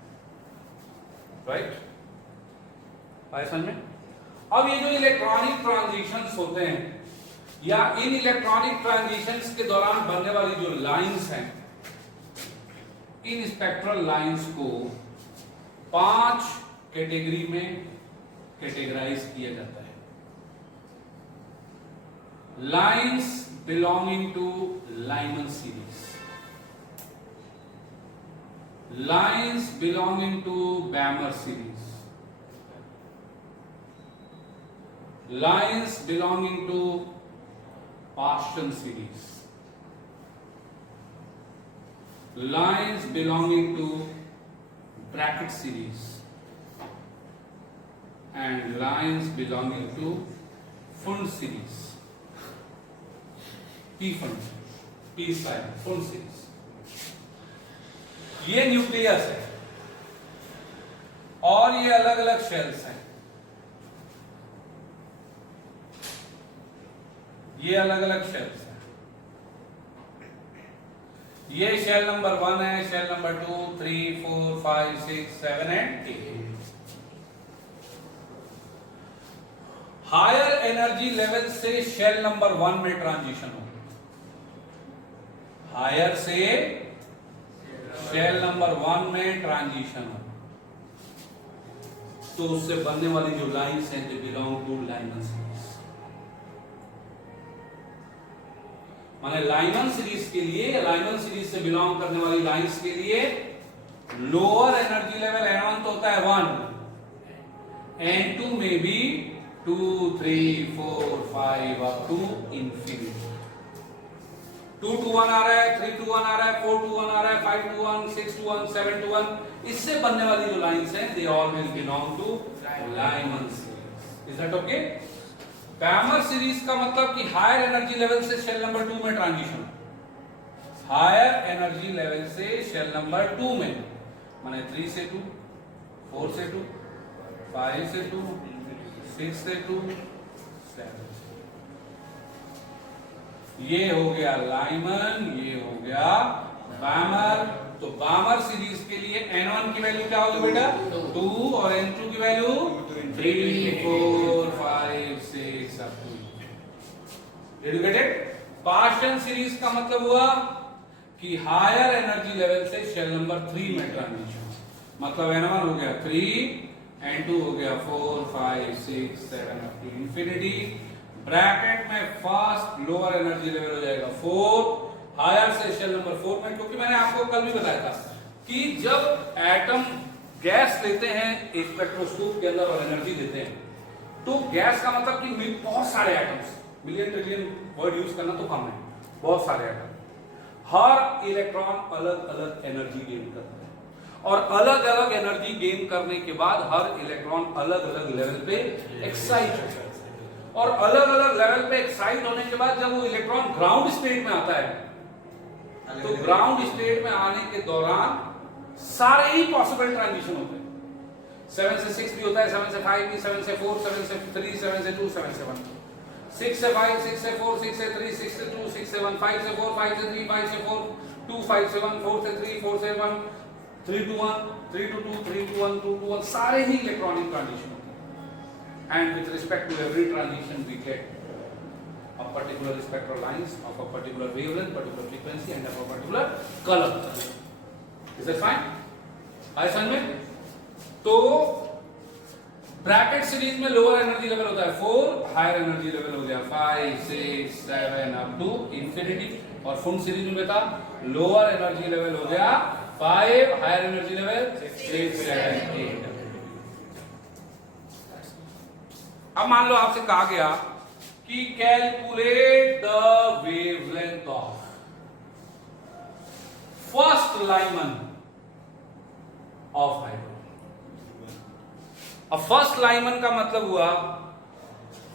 राइट? आया समझ में? अब ये जो इलेक्ट्रॉनिक ट्रांजिशंस होते हैं या इन इलेक्ट्रॉनिक ट्रांजिशंस के दौरान बनने वाली जो लाइंस हैं, इन स्पेक्ट्रल लाइंस को 5 कैटेगरी में कैटेगराइज किया जाता है। Lines belonging to Lyman series, lines belonging to Balmer series, lines belonging to Paschen series, lines belonging to bracket series, and lines belonging to Pfund series. P fund, P slide, full series. ये nucleus है और ये अलग अलग shells हैं। ये अलग अलग शेल्स हैं। ये शेल नंबर 1 है, shell number 2, 3, 4, 5, 6, 7 and 8। Higher energy level से शेल नंबर 1 में ट्रांजिशन हो, हायर से शेल नंबर 1 में ट्रांजिशन हो, तो उससे बनने वाली जो लाइंस हैं they belong to Lyman series. माने लाइमन सीरीज के लिए, लाइमन सीरीज से बिलोंग करने वाली लाइंस के लिए लोअर एनर्जी लेवल N1 तो होता है 1, N2 में भी 2, 3, 4, 5 अप टू इंफिनिटी। 2 to 1 आ रहा है, 3 to 1 आ रहा है, 4 to 1 आ रहा है, 5 to 1, 6 to 1, 7 to 1। इससे बनने वाली जो लाइंस हैं they all will belong to Lyman series. Is that okay? Balmer series का मतलब कि हायर एनर्जी लेवल से शेल नंबर 2 में ट्रांजिशन, हायर एनर्जी लेवल से शेल नंबर 2 में, माने 3 से 2, 4 से 2, 5 से 2, 6 से 2, 7 से। ये हो गया लाइमन, ये हो गया बैमर। तो बैमर सीरीज के लिए N1 की वैल्यू क्या होगी बेटा? 2 और N2 की value 3, 4, 5, 6 up to. Educated? Partial series का मतलब हुआ कि हायर एनर्जी लेवल से शेल नंबर 3 में ट्रांजिशन, मतलब N1 हो गया 3, N2 हो गया 4, 5, 6, 7 अप टू इंफिनिटी। ब्रैकेट में फर्स्ट लोअर एनर्जी लेवल हो जाएगा 4, हायर से शेल नंबर 4 में, क्योंकि मैंने आपको कल भी बताया था कि जब एटम गैस लेते हैं एक स्पेक्ट्रोस्कोप के अंदर और एनर्जी देते हैं, तो गैस का मतलब कि बहुत सारे atoms, million trillion word use करना तो कम है, बहुत सारे एटम, हर इलेक्ट्रॉन अलग अलग एनर्जी गेन करता है और अलग अलग एनर्जी गेन करने के बाद हर इलेक्ट्रॉन अलग अलग लेवल पे एक्साइट होता है और अलग अलग लेवल पे एक्साइट होने के बाद जब वो इलेक्ट्रॉन ग्राउंड स्टेट में आता है, तो ग्राउंड स्टेट में आने के दौरान सारे ही पॉसिबल ट्रांजिशन होते हैं। 7 से 6 भी होता है, 7 से 5 भी, 7 से 4, 7 से 3, 7 से 2, 7 से 1, 6 से 5, 6 से 4, 6 से 3, 6 से 2, 6 से 1, 5 से 4, 5 से 3, 5 से 4, 2, 5 से 1, 4 से 3, 4 से 1, 3 to 1, 3 to 2, 3 to 1, 2 to 1, सारे ही इलेक्ट्रॉनिक ट्रांजिशन होते हैं। And with respect to every transition we get a particular spectral lines of a particular wavelength, particular frequency and of a particular color. Is that fine? आए समझ में? तो Brackett series में lower energy level होता है 4, higher energy level हो गया 5, 6, 7 up to infinity, और फुल सीरीज में था लोअर एनर्जी लेवल हो गया 5, हायर एनर्जी लेवल 6, 7, 8। अब मान लो आपसे कहा गया कि calculate the wavelength of first Lyman of hydrogen. अब फर्स्ट लाइमन का मतलब हुआ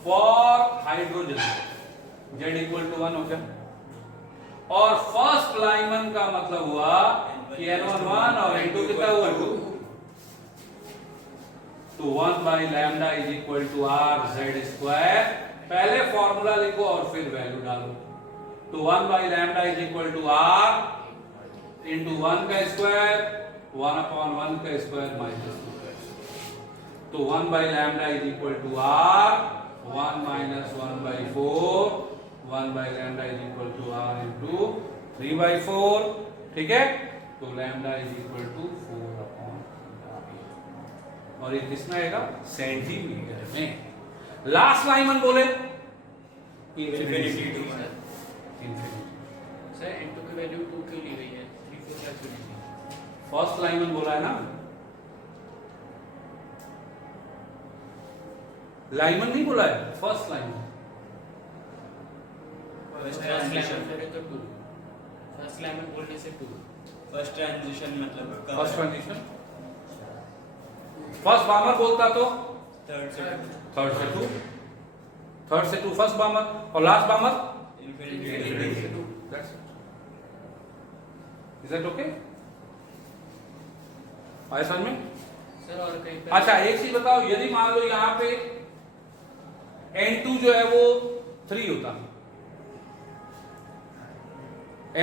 फॉर हाइड्रोजन Z = 1 हो गया, और फर्स्ट लाइमन का मतलब हुआ कि N1 1 और N2 कितना हुआ 2। तो 1 by lambda is equal to r z square, पहले फॉर्मूला लिखो और फिर वैल्यू डालो। तो 1 by lambda is equal to r into 1 का स्क्वायर, 1 upon 1 का स्क्वायर माइनस 2 का स्क्वायर। तो 1 by lambda is equal to r, 1 minus 1 by 4, 1 by lambda is equal to r into 3 by 4, ठीक है? तो lambda is equal to 4 upon, और ये किसमें आएगा? सेंटीमीटर में। लास्ट लाइमन बोले infinity to infinity. Sir N2 की वैल्यू 2 क्यों ली गई है? 3 4 क्या क्यों ली गई? फर्स्ट लाइमन बोला है ना, लाइमन नहीं बोला है, फर्स्ट लाइमन। फर्स्ट लाइमन बोले तो 2, फर्स्ट लाइमन बोलने से 2। फर्स्ट ट्रांजिशन मतलब फर्स्ट ट्रांजिशन, फर्स्ट बामर बोलता तो थर्ड से थर्ड से 2, थर्ड से 2 फर्स्ट बामर, और last बामर Infinity. That's it. Is that okay? आया समझ में? सर और कहीं पे अच्छा एक चीज बताओ, यदि मान लो यहाँ पे N2 जो है वो 3 होता,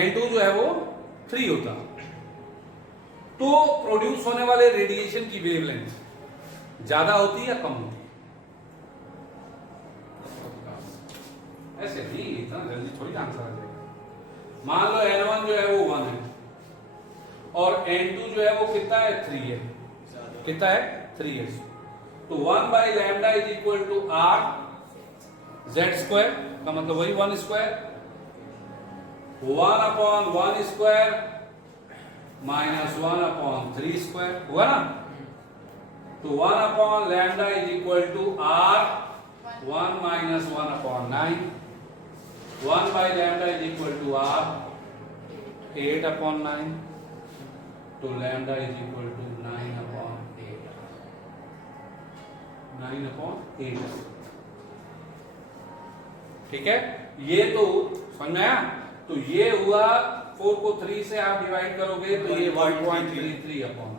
N2 जो है वो 3 होता, तो प्रोड्यूस होने वाले रेडिएशन की वेवलेंथ ज्यादा होती या कम होती? ऐसे नहीं, इतना जल्दी थोड़ी आंसर आ जाएगा। मान लो N1 जो है वो 1 है और N2 जो है वो कितना है, 3 है। कितना है, 3 है। तो 1 by lambda is equal to R Z square का मतलब वही 1 square, 1 upon 1 square minus 1 upon 3 square हुआ ना। तो 1 upon lambda is equal to R 1 minus 1 upon 9, 1 by lambda is equal to R 8 upon 9, तो lambda is equal to 9 upon 8, 9 upon 8। ठीक है, ये तो समझ में आया। तो ये हुआ 4 को 3 से आप डिवाइड करोगे तो ये 1.33 अपॉन,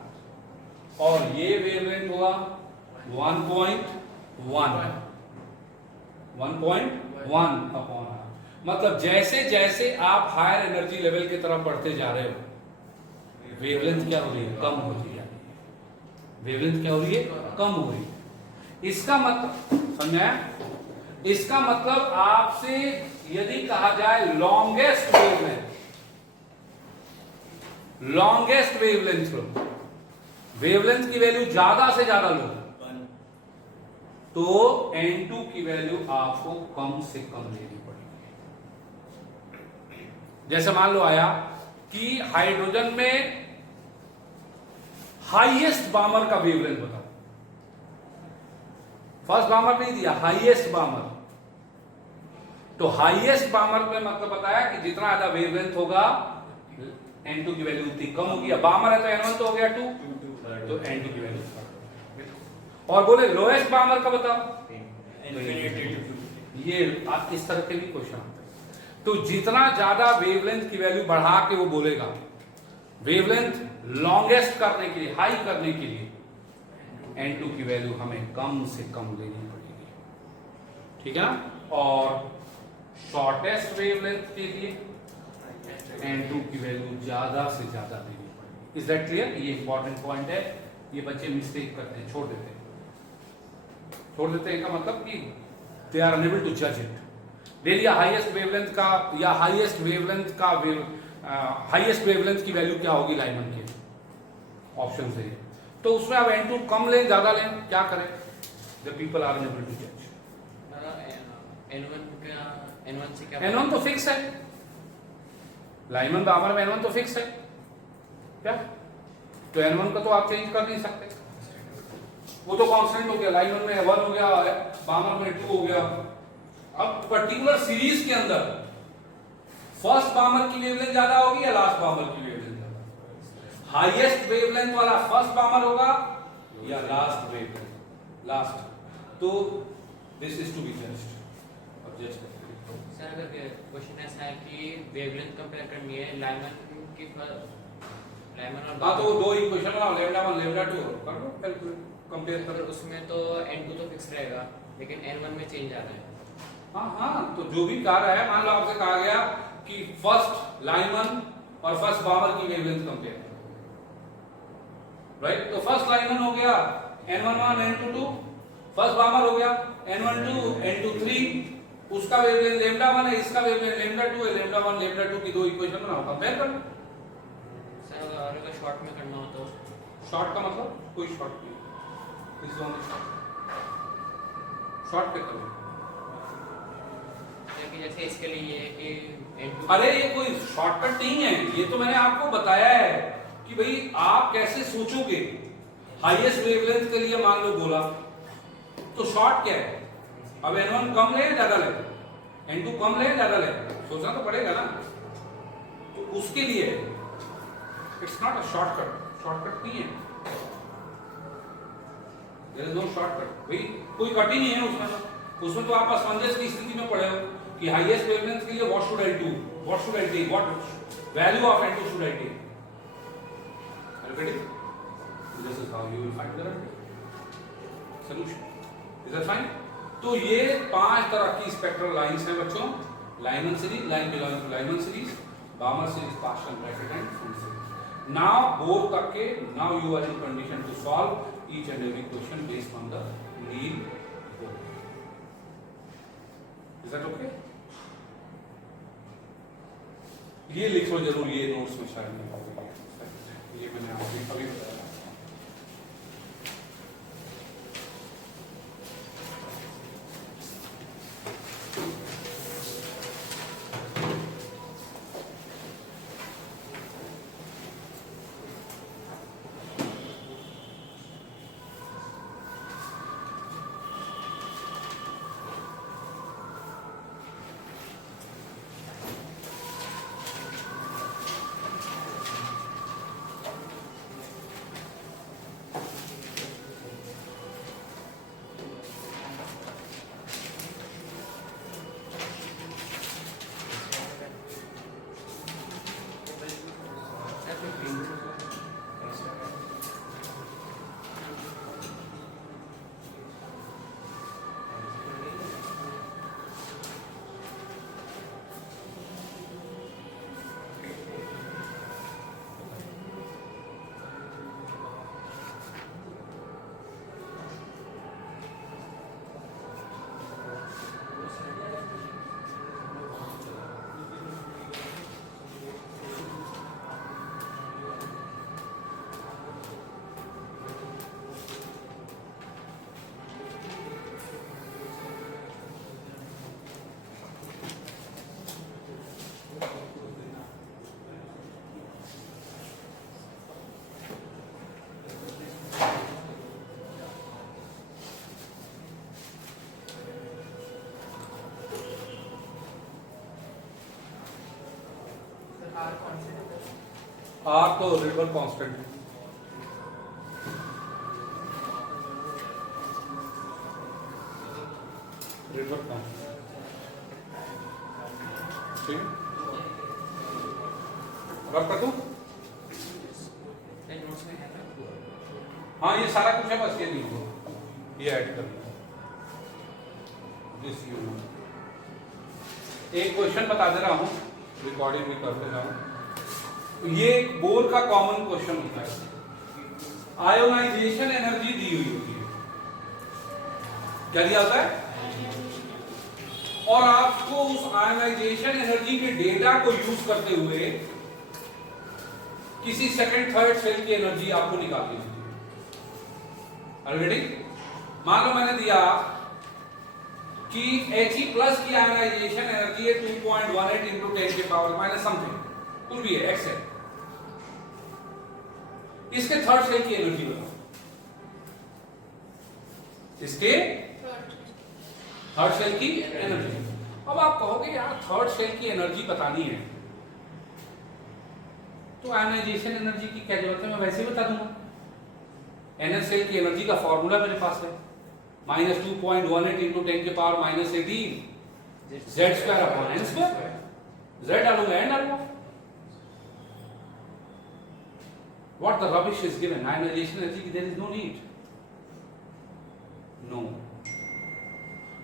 और ये वेवलेंथ हुआ 1.1 अपॉन। मतलब जैसे जैसे आप हायर एनर्जी लेवल की तरफ बढ़ते जा रहे हो, वेवलेंथ क्या हो रही है, कम हो रही है। वेवलेंथ क्या हो रही है, कम हो रही है। इसका मतलब समझा, इसका मतलब आपसे यदि कहा जाए लॉन्गेस्ट वेवलेंथ लो, वेवलेंथ की वैल्यू ज्यादा से ज्यादा लो, तो N2 की वैल्यू आपको कम से कम लेनी पड़ेगी। जैसे मान लो आया कि हाइड्रोजन में हाईएस्ट बामर का वेवलेंथ बताओ, फर्स्ट बामर नहीं दिया, हाईएस्ट बामर। तो हाईएस्ट बामर पे मतलब बताया कि जितना ज्यादा वेवलेंथ होगा N2 की वैल्यू उतनी कम होगी। अब बामर है तो N1 तो हो गया 2, तो N2 की वैल्यू। और बोले लोएस्ट बामर का बताओ, ये इस तरह के भी क्वेश्चन आते हैं। तो जितना ज्यादा वेवलेंथ की वैल्यू बढ़ा के वो बोलेगा, वेवलेंथ लॉन्गेस्ट करने के लिए, हाई करने के लिए N2 की वैल्यू हमें कम से कम लेनी पड़ेगी। ठीक है ना। और शॉर्टेस्ट वेवलेंथ के लिए N2 की वैल्यू ज्यादा से ज्यादा लेनी पड़ेगी। Is that clear? ये इंपॉर्टेंट पॉइंट है। ये बच्चे मिस्टेक करते हैं, छोड़ देते हैं का मतलब कि दे आर अनेबल टू जज इट। दे लिया हाईएस्ट वेवलेंथ का, या हाईएस्ट वेवलेंथ की वैल्यू क्या होगी लाइमन की, ऑप्शन से। तो उसमें अब N2 कम लें ज्यादा लें, क्या करें? The people are unable to जज। N1 से क्या, N1 तो फिक्स है, लाइमन बामर में N1 तो फिक्स है क्या, तो N1 का तो आप चेंज कर नहीं सकते, वो तो कांस्टेंट हो गया। लाइमन में 1 हो गया, बामर में 2 हो गया। अब पर्टिकुलर सीरीज के अंदर फर्स्ट बामर की वेवलेंथ ज्यादा होगी या लास्ट बामर की वेवलेंथ ज्यादा? हाईएस्ट वेवलेंथ वाला फर्स्ट बामर होगा या लास्ट वेवलेंथ, लास्ट। तो this is to be judged, अब जज करते हैं। सर अगर क्वेश्चन ऐसा है कि वेवलेंथ कंपेयर करनी है लाइमन की, लाइमन और हाँ, तो दो इक्वेशन बनाओ, लैम्डा 1 लैम्डा 2 कर लो, कैलकुलेट कंपेयर पर करो। उसमें तो N2 तो फिक्स रहेगा, लेकिन N1 में चेंज आ रहा है। हाँ, तो जो भी कह रहा है, मान लो आपसे कहा गया कि फर्स्ट लाइमन और फर्स्ट बामर की वेवलेंथ कंपेयर, राइट? तो फर्स्ट लाइमन हो गया N11 N22, फर्स्ट बामर हो गया N12 N23, उसका वेवलेंथ लैम्डा 1 है, इसका वेवलेंथ लैम्डा 2 है। लैम्डा 1 लैम्डा 2 की दो इक्वेशन बनाओ, कंपेयर कर लो। सर अगर शॉर्ट में करना हो तो? शॉर्ट का मतलब कोई शॉर्ट नहीं, इस दोनों शॉर्ट पे करो। जैसे इसके लिए ये है कि N2, अरे ये कोई शॉर्टकट नहीं है, ये तो मैंने आपको बताया है कि भाई आप कैसे सोचोगे। हाईएस्ट वेवलेंथ के लिए मान लो बोला, तो शॉर्ट क्या है? अब N1 कम ले ज्यादा ले, N2 कम ले ज्यादा ले, सोचना तो पड़ेगा ना। तो उसके लिए it's not a shortcut, shortcut नहीं है, देयर इज नो शॉर्टकट। भाई कोई कट ही नहीं है उसमें तो आप असमंजस की स्थिति में पड़े हो। कि हाईएस्ट वेवलेंथ के लिए what should I do, what should I take, what value of N2 should I take? Are you getting? This is how you will find the solution. Is that fine? तो ये 5 तरह की spectral lines हैं बच्चों। Lyman series, line belonging to Lyman series, Balmer series, partial Brackett and full series. Now bore करके now you are in condition to solve each and every question based on the need board. Is that okay? ये लिखो जरूर, ये notes में शायद नहीं होगा, ये मैंने आपको अभी बताया। आर तो रिडबर्ग कांस्टेंट है। रिडबर्ग कांस्टेंट ठीक है। रब कर दूं? हाँ ये सारा कुछ है, बस ये नहीं होगा, ये ऐड कर दिस यू। एक क्वेश्चन बता दे रहा हूं, रिकॉर्डिंग भी करते जाऊं। ये बोर का कॉमन क्वेश्चन होता है। आयोनाइजेशन एनर्जी दी हुई होती है, क्या दिया होता है? और आपको उस आयोनाइजेशन एनर्जी के डेटा को यूज करते हुए किसी सेकंड थर्ड सेल की एनर्जी आपको निकालनी होती है। ऑलरेडी मान लो मैंने दिया कि He+ की आयोनाइजेशन एनर्जी है 2.18 into 10 के पावर माइनस समथिंग, कुछ भी है, x है। इसके थर्ड सेल की एनर्जी बताओ, इसके थर्ड सेल की एनर्जी। अब आप कहोगे यार थर्ड सेल की एनर्जी बतानी है तो आयोनाइजेशन एनर्जी की क्या जरूरत है, मैं वैसे ही बता दूंगा। NS सेल की एनर्जी का फॉर्मूला मेरे पास है, -2.18 into 10 के पावर -18 Z² Z डालूंगा, N डालूंगा। What the rubbish is given? Ionization energy, there is no need. No.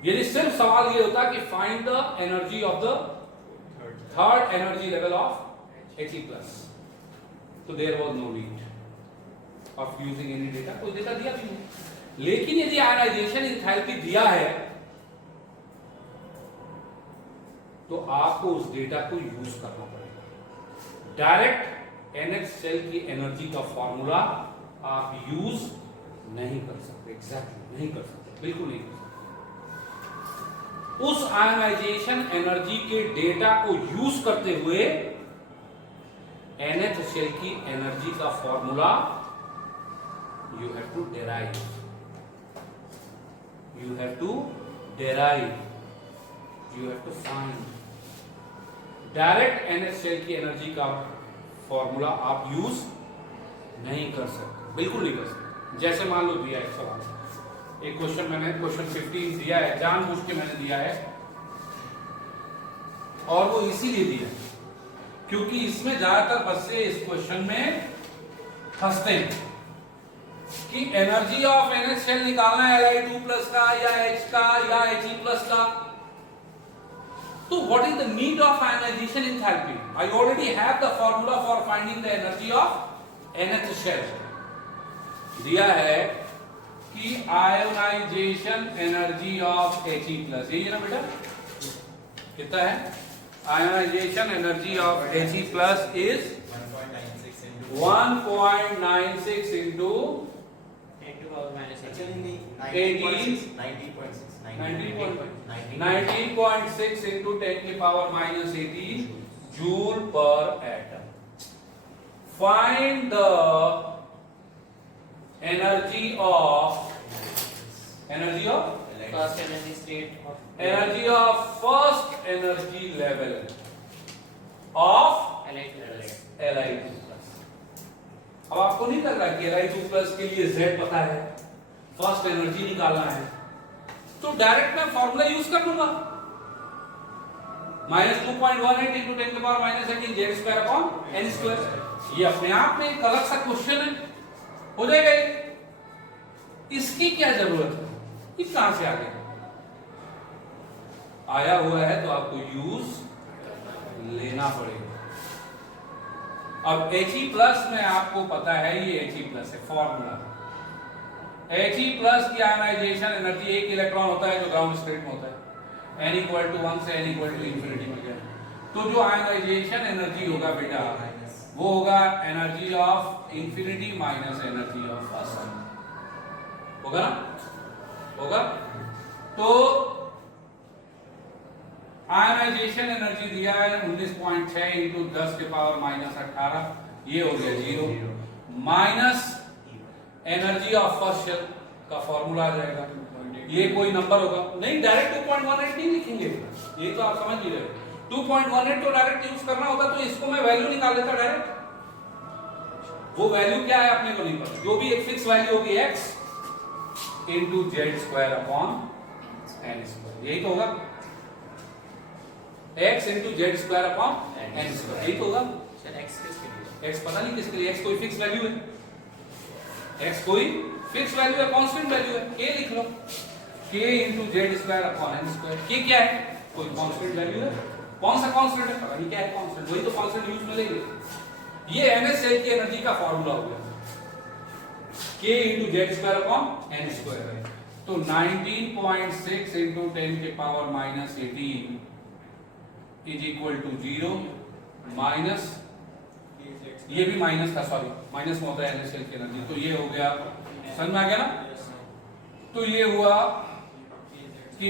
यदि सिर्फ सवाल ये होता कि find the energy of the third energy level of He+, तो there was no need of using any data, कोई data दिया भी नहीं। लेकिन यदि आयनाइजेशन एंथैल्पी दिया है तो आपको उस डेटा को यूज करना पड़ेगा। डायरेक्ट NH सेल की एनर्जी का फॉर्मूला आप यूज नहीं कर सकते, एग्जैक्टली नहीं कर सकते, बिल्कुल नहीं कर सकते। उस आयनाइजेशन एनर्जी के डेटा को यूज करते हुए NH सेल की एनर्जी का formula you have to derive, you have to derive, you have to find। Direct NH shell की एनर्जी का फॉर्मूला आप यूज नहीं कर सकते, बिल्कुल नहीं कर सकते। जैसे मान लो दिया है सवाल, एक क्वेश्चन मैंने क्वेश्चन 15 दिया है, जानबूझ के मैंने दिया है और वो इसीलिए दिया क्योंकि इसमें ज्यादातर बच्चे इस क्वेश्चन में फंसते हैं कि एनर्जी ऑफ NH शेल निकालना है Li2+ का या H का या He+ का। तो what is the need of ionization enthalpy? I already have the formula for finding the energy of NH shell. दिया है कि आयोनाइजेशन एनर्जी ऑफ He+, यही है ना बेटा, कितना है? Ionisation energy of He+ is 1.96 into 10 to power minus 18. 19.6 into 10 की पावर minus 18 जूल पर atom. Find the energy of First energy state of first energy level of Li2+. अब आपको नहीं लग रहा कि Li2+ के लिए Z पता है, फर्स्ट एनर्जी निकालना है, तो डायरेक्ट मैं फॉर्मूला यूज कर लूंगा -2.18 into 10 की पावर -18 Z² n²। ये अपने आप में एक अलग सा क्वेश्चन है, हो जाएगा ये। इसकी क्या जरूरत है, ये कहां से आ गया? आया हुआ है तो आपको यूज लेना पड़ेगा। अब He+ में आपको पता है ये He+ है, फॉर्मूला He+ की आयोनाइजेशन एनर्जी, एक इलेक्ट्रॉन होता है जो ग्राउंड स्टेट में होता है, n = 1 से n = इंफिनिटी में गया, तो जो आयोनाइजेशन एनर्जी होगा बेटा वो होगा energy of infinity minus energy of first, होगा ना? होगा। तो आयोनाइजेशन एनर्जी दिया है 19.6 into 10 की पावर -18, ये हो गया 0 minus energy of first shell का फॉर्मूला आ जाएगा, ये कोई नंबर होगा, नहीं डायरेक्ट 2.18 नहीं लिखेंगे, ये तो आप समझ ही रहे हो। 2.18 तो डायरेक्ट यूज करना होता तो इसको मैं वैल्यू निकाल लेता डायरेक्ट, वो वैल्यू क्या है अपने को नहीं पता, जो भी एक फिक्स वैल्यू होगी x into Z² upon n², यही तो होगा, x into Z² upon n², यही तो होगा। सर x किसके लिए? x पता नहीं किसके लिए, x कोई फिक्स वैल्यू है, x कोई फिक्स वैल्यू है, कांस्टेंट वैल्यू है, k लिख लो, k into Z² upon n²। k क्या है? कोई कांस्टेंट वैल्यू है, कौन सा कांस्टेंट है पता नहीं क्या है कांस्टेंट, वही तो कांस्टेंट यूज में लेंगे। ये NH शेल की एनर्जी का फार्मूला हो गया, k into Z² upon n² है, तो 19.6 into 10 की power -18 is equal to 0 minus, ये भी माइनस था, सॉरी माइनस में होता है NH शेल की एनर्जी, तो ये हो गया, समझ में आ गया ना? तो ये हुआ k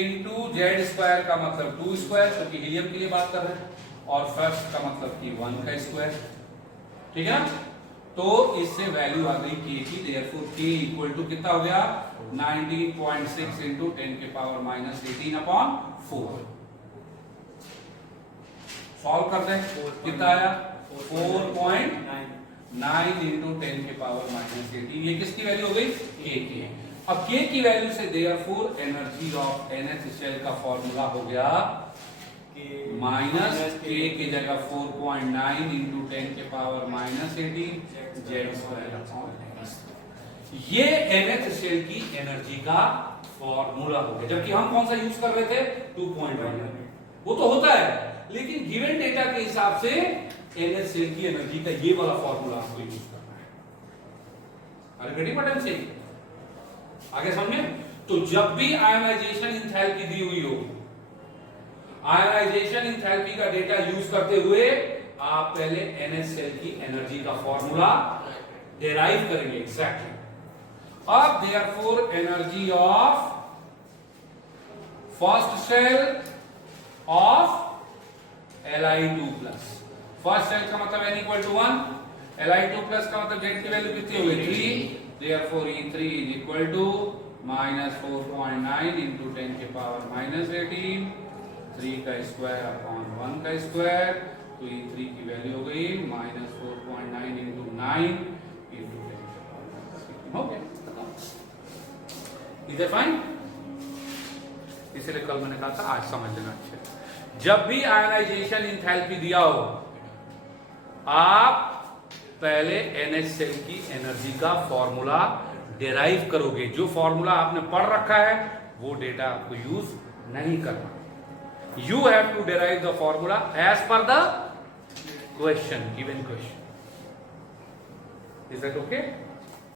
into Z² का मतलब 2² क्योंकि हीलियम के लिए बात कर रहे हैं, और फर्स्ट का मतलब कि 1 का स्क्वायर, ठीक है ना? तो इससे वैल्यू आ गई k की, देयरफॉर k इक्वल टू कितना हो गया 19.6 into 10 की पावर -18 अपॉन 4। सॉल्व कर दें, कितना आया 4.9 into 10 की पावर -18, ये किसकी वैल्यू हो गई? k की। अब k की वैल्यू से therefore energy of NH shell का फॉर्मूला हो गया माइनस k की जगह 4.9 into 10 के पावर -18 Z²। ये NH शेल की एनर्जी का फॉर्मूला हो गया, जबकि हम कौन सा यूज कर रहे थे 2.1, वो तो होता है, लेकिन गिवन डेटा के हिसाब से NH शेल की एनर्जी का ये वाला फॉर्मूला आपको यूज करना है। Are getting what I am saying? आगे समझे? तो जब भी आयोनाइजेशन एंथैल्पी दी हुई हो, आयोनाइजेशन एंथैल्पी का डेटा यूज करते हुए आप पहले NH शेल की एनर्जी का फॉर्मूला डेराइव करेंगे एग्जैक्टली। अब therefore energy of first shell of Li2+, first shell का मतलब n = 1, Li2+ का मतलब Z की वैल्यू कितनी हो गई 3, therefore E3 is equal to -4.9 into 10 की पावर -18, 3 का स्क्वायर अपॉन 1 का स्क्वायर, तो E3 की वैल्यू हो गई -4.9 into 9 into 10 की पावर -18। हो गया, इज इट फाइन? This इसीलिए कल मैंने कहा था आज समझ लेना अच्छे। जब भी आयनाइजेशन इंथैल्पी दिया हो, आप पहले NH सेल की एनर्जी का फॉर्मूला डिराइव करोगे। जो फॉर्मूला आपने पढ़ रखा है वो डेटा आपको यूज नहीं करना। You have to derive the formula as per the question, given question. Is that okay?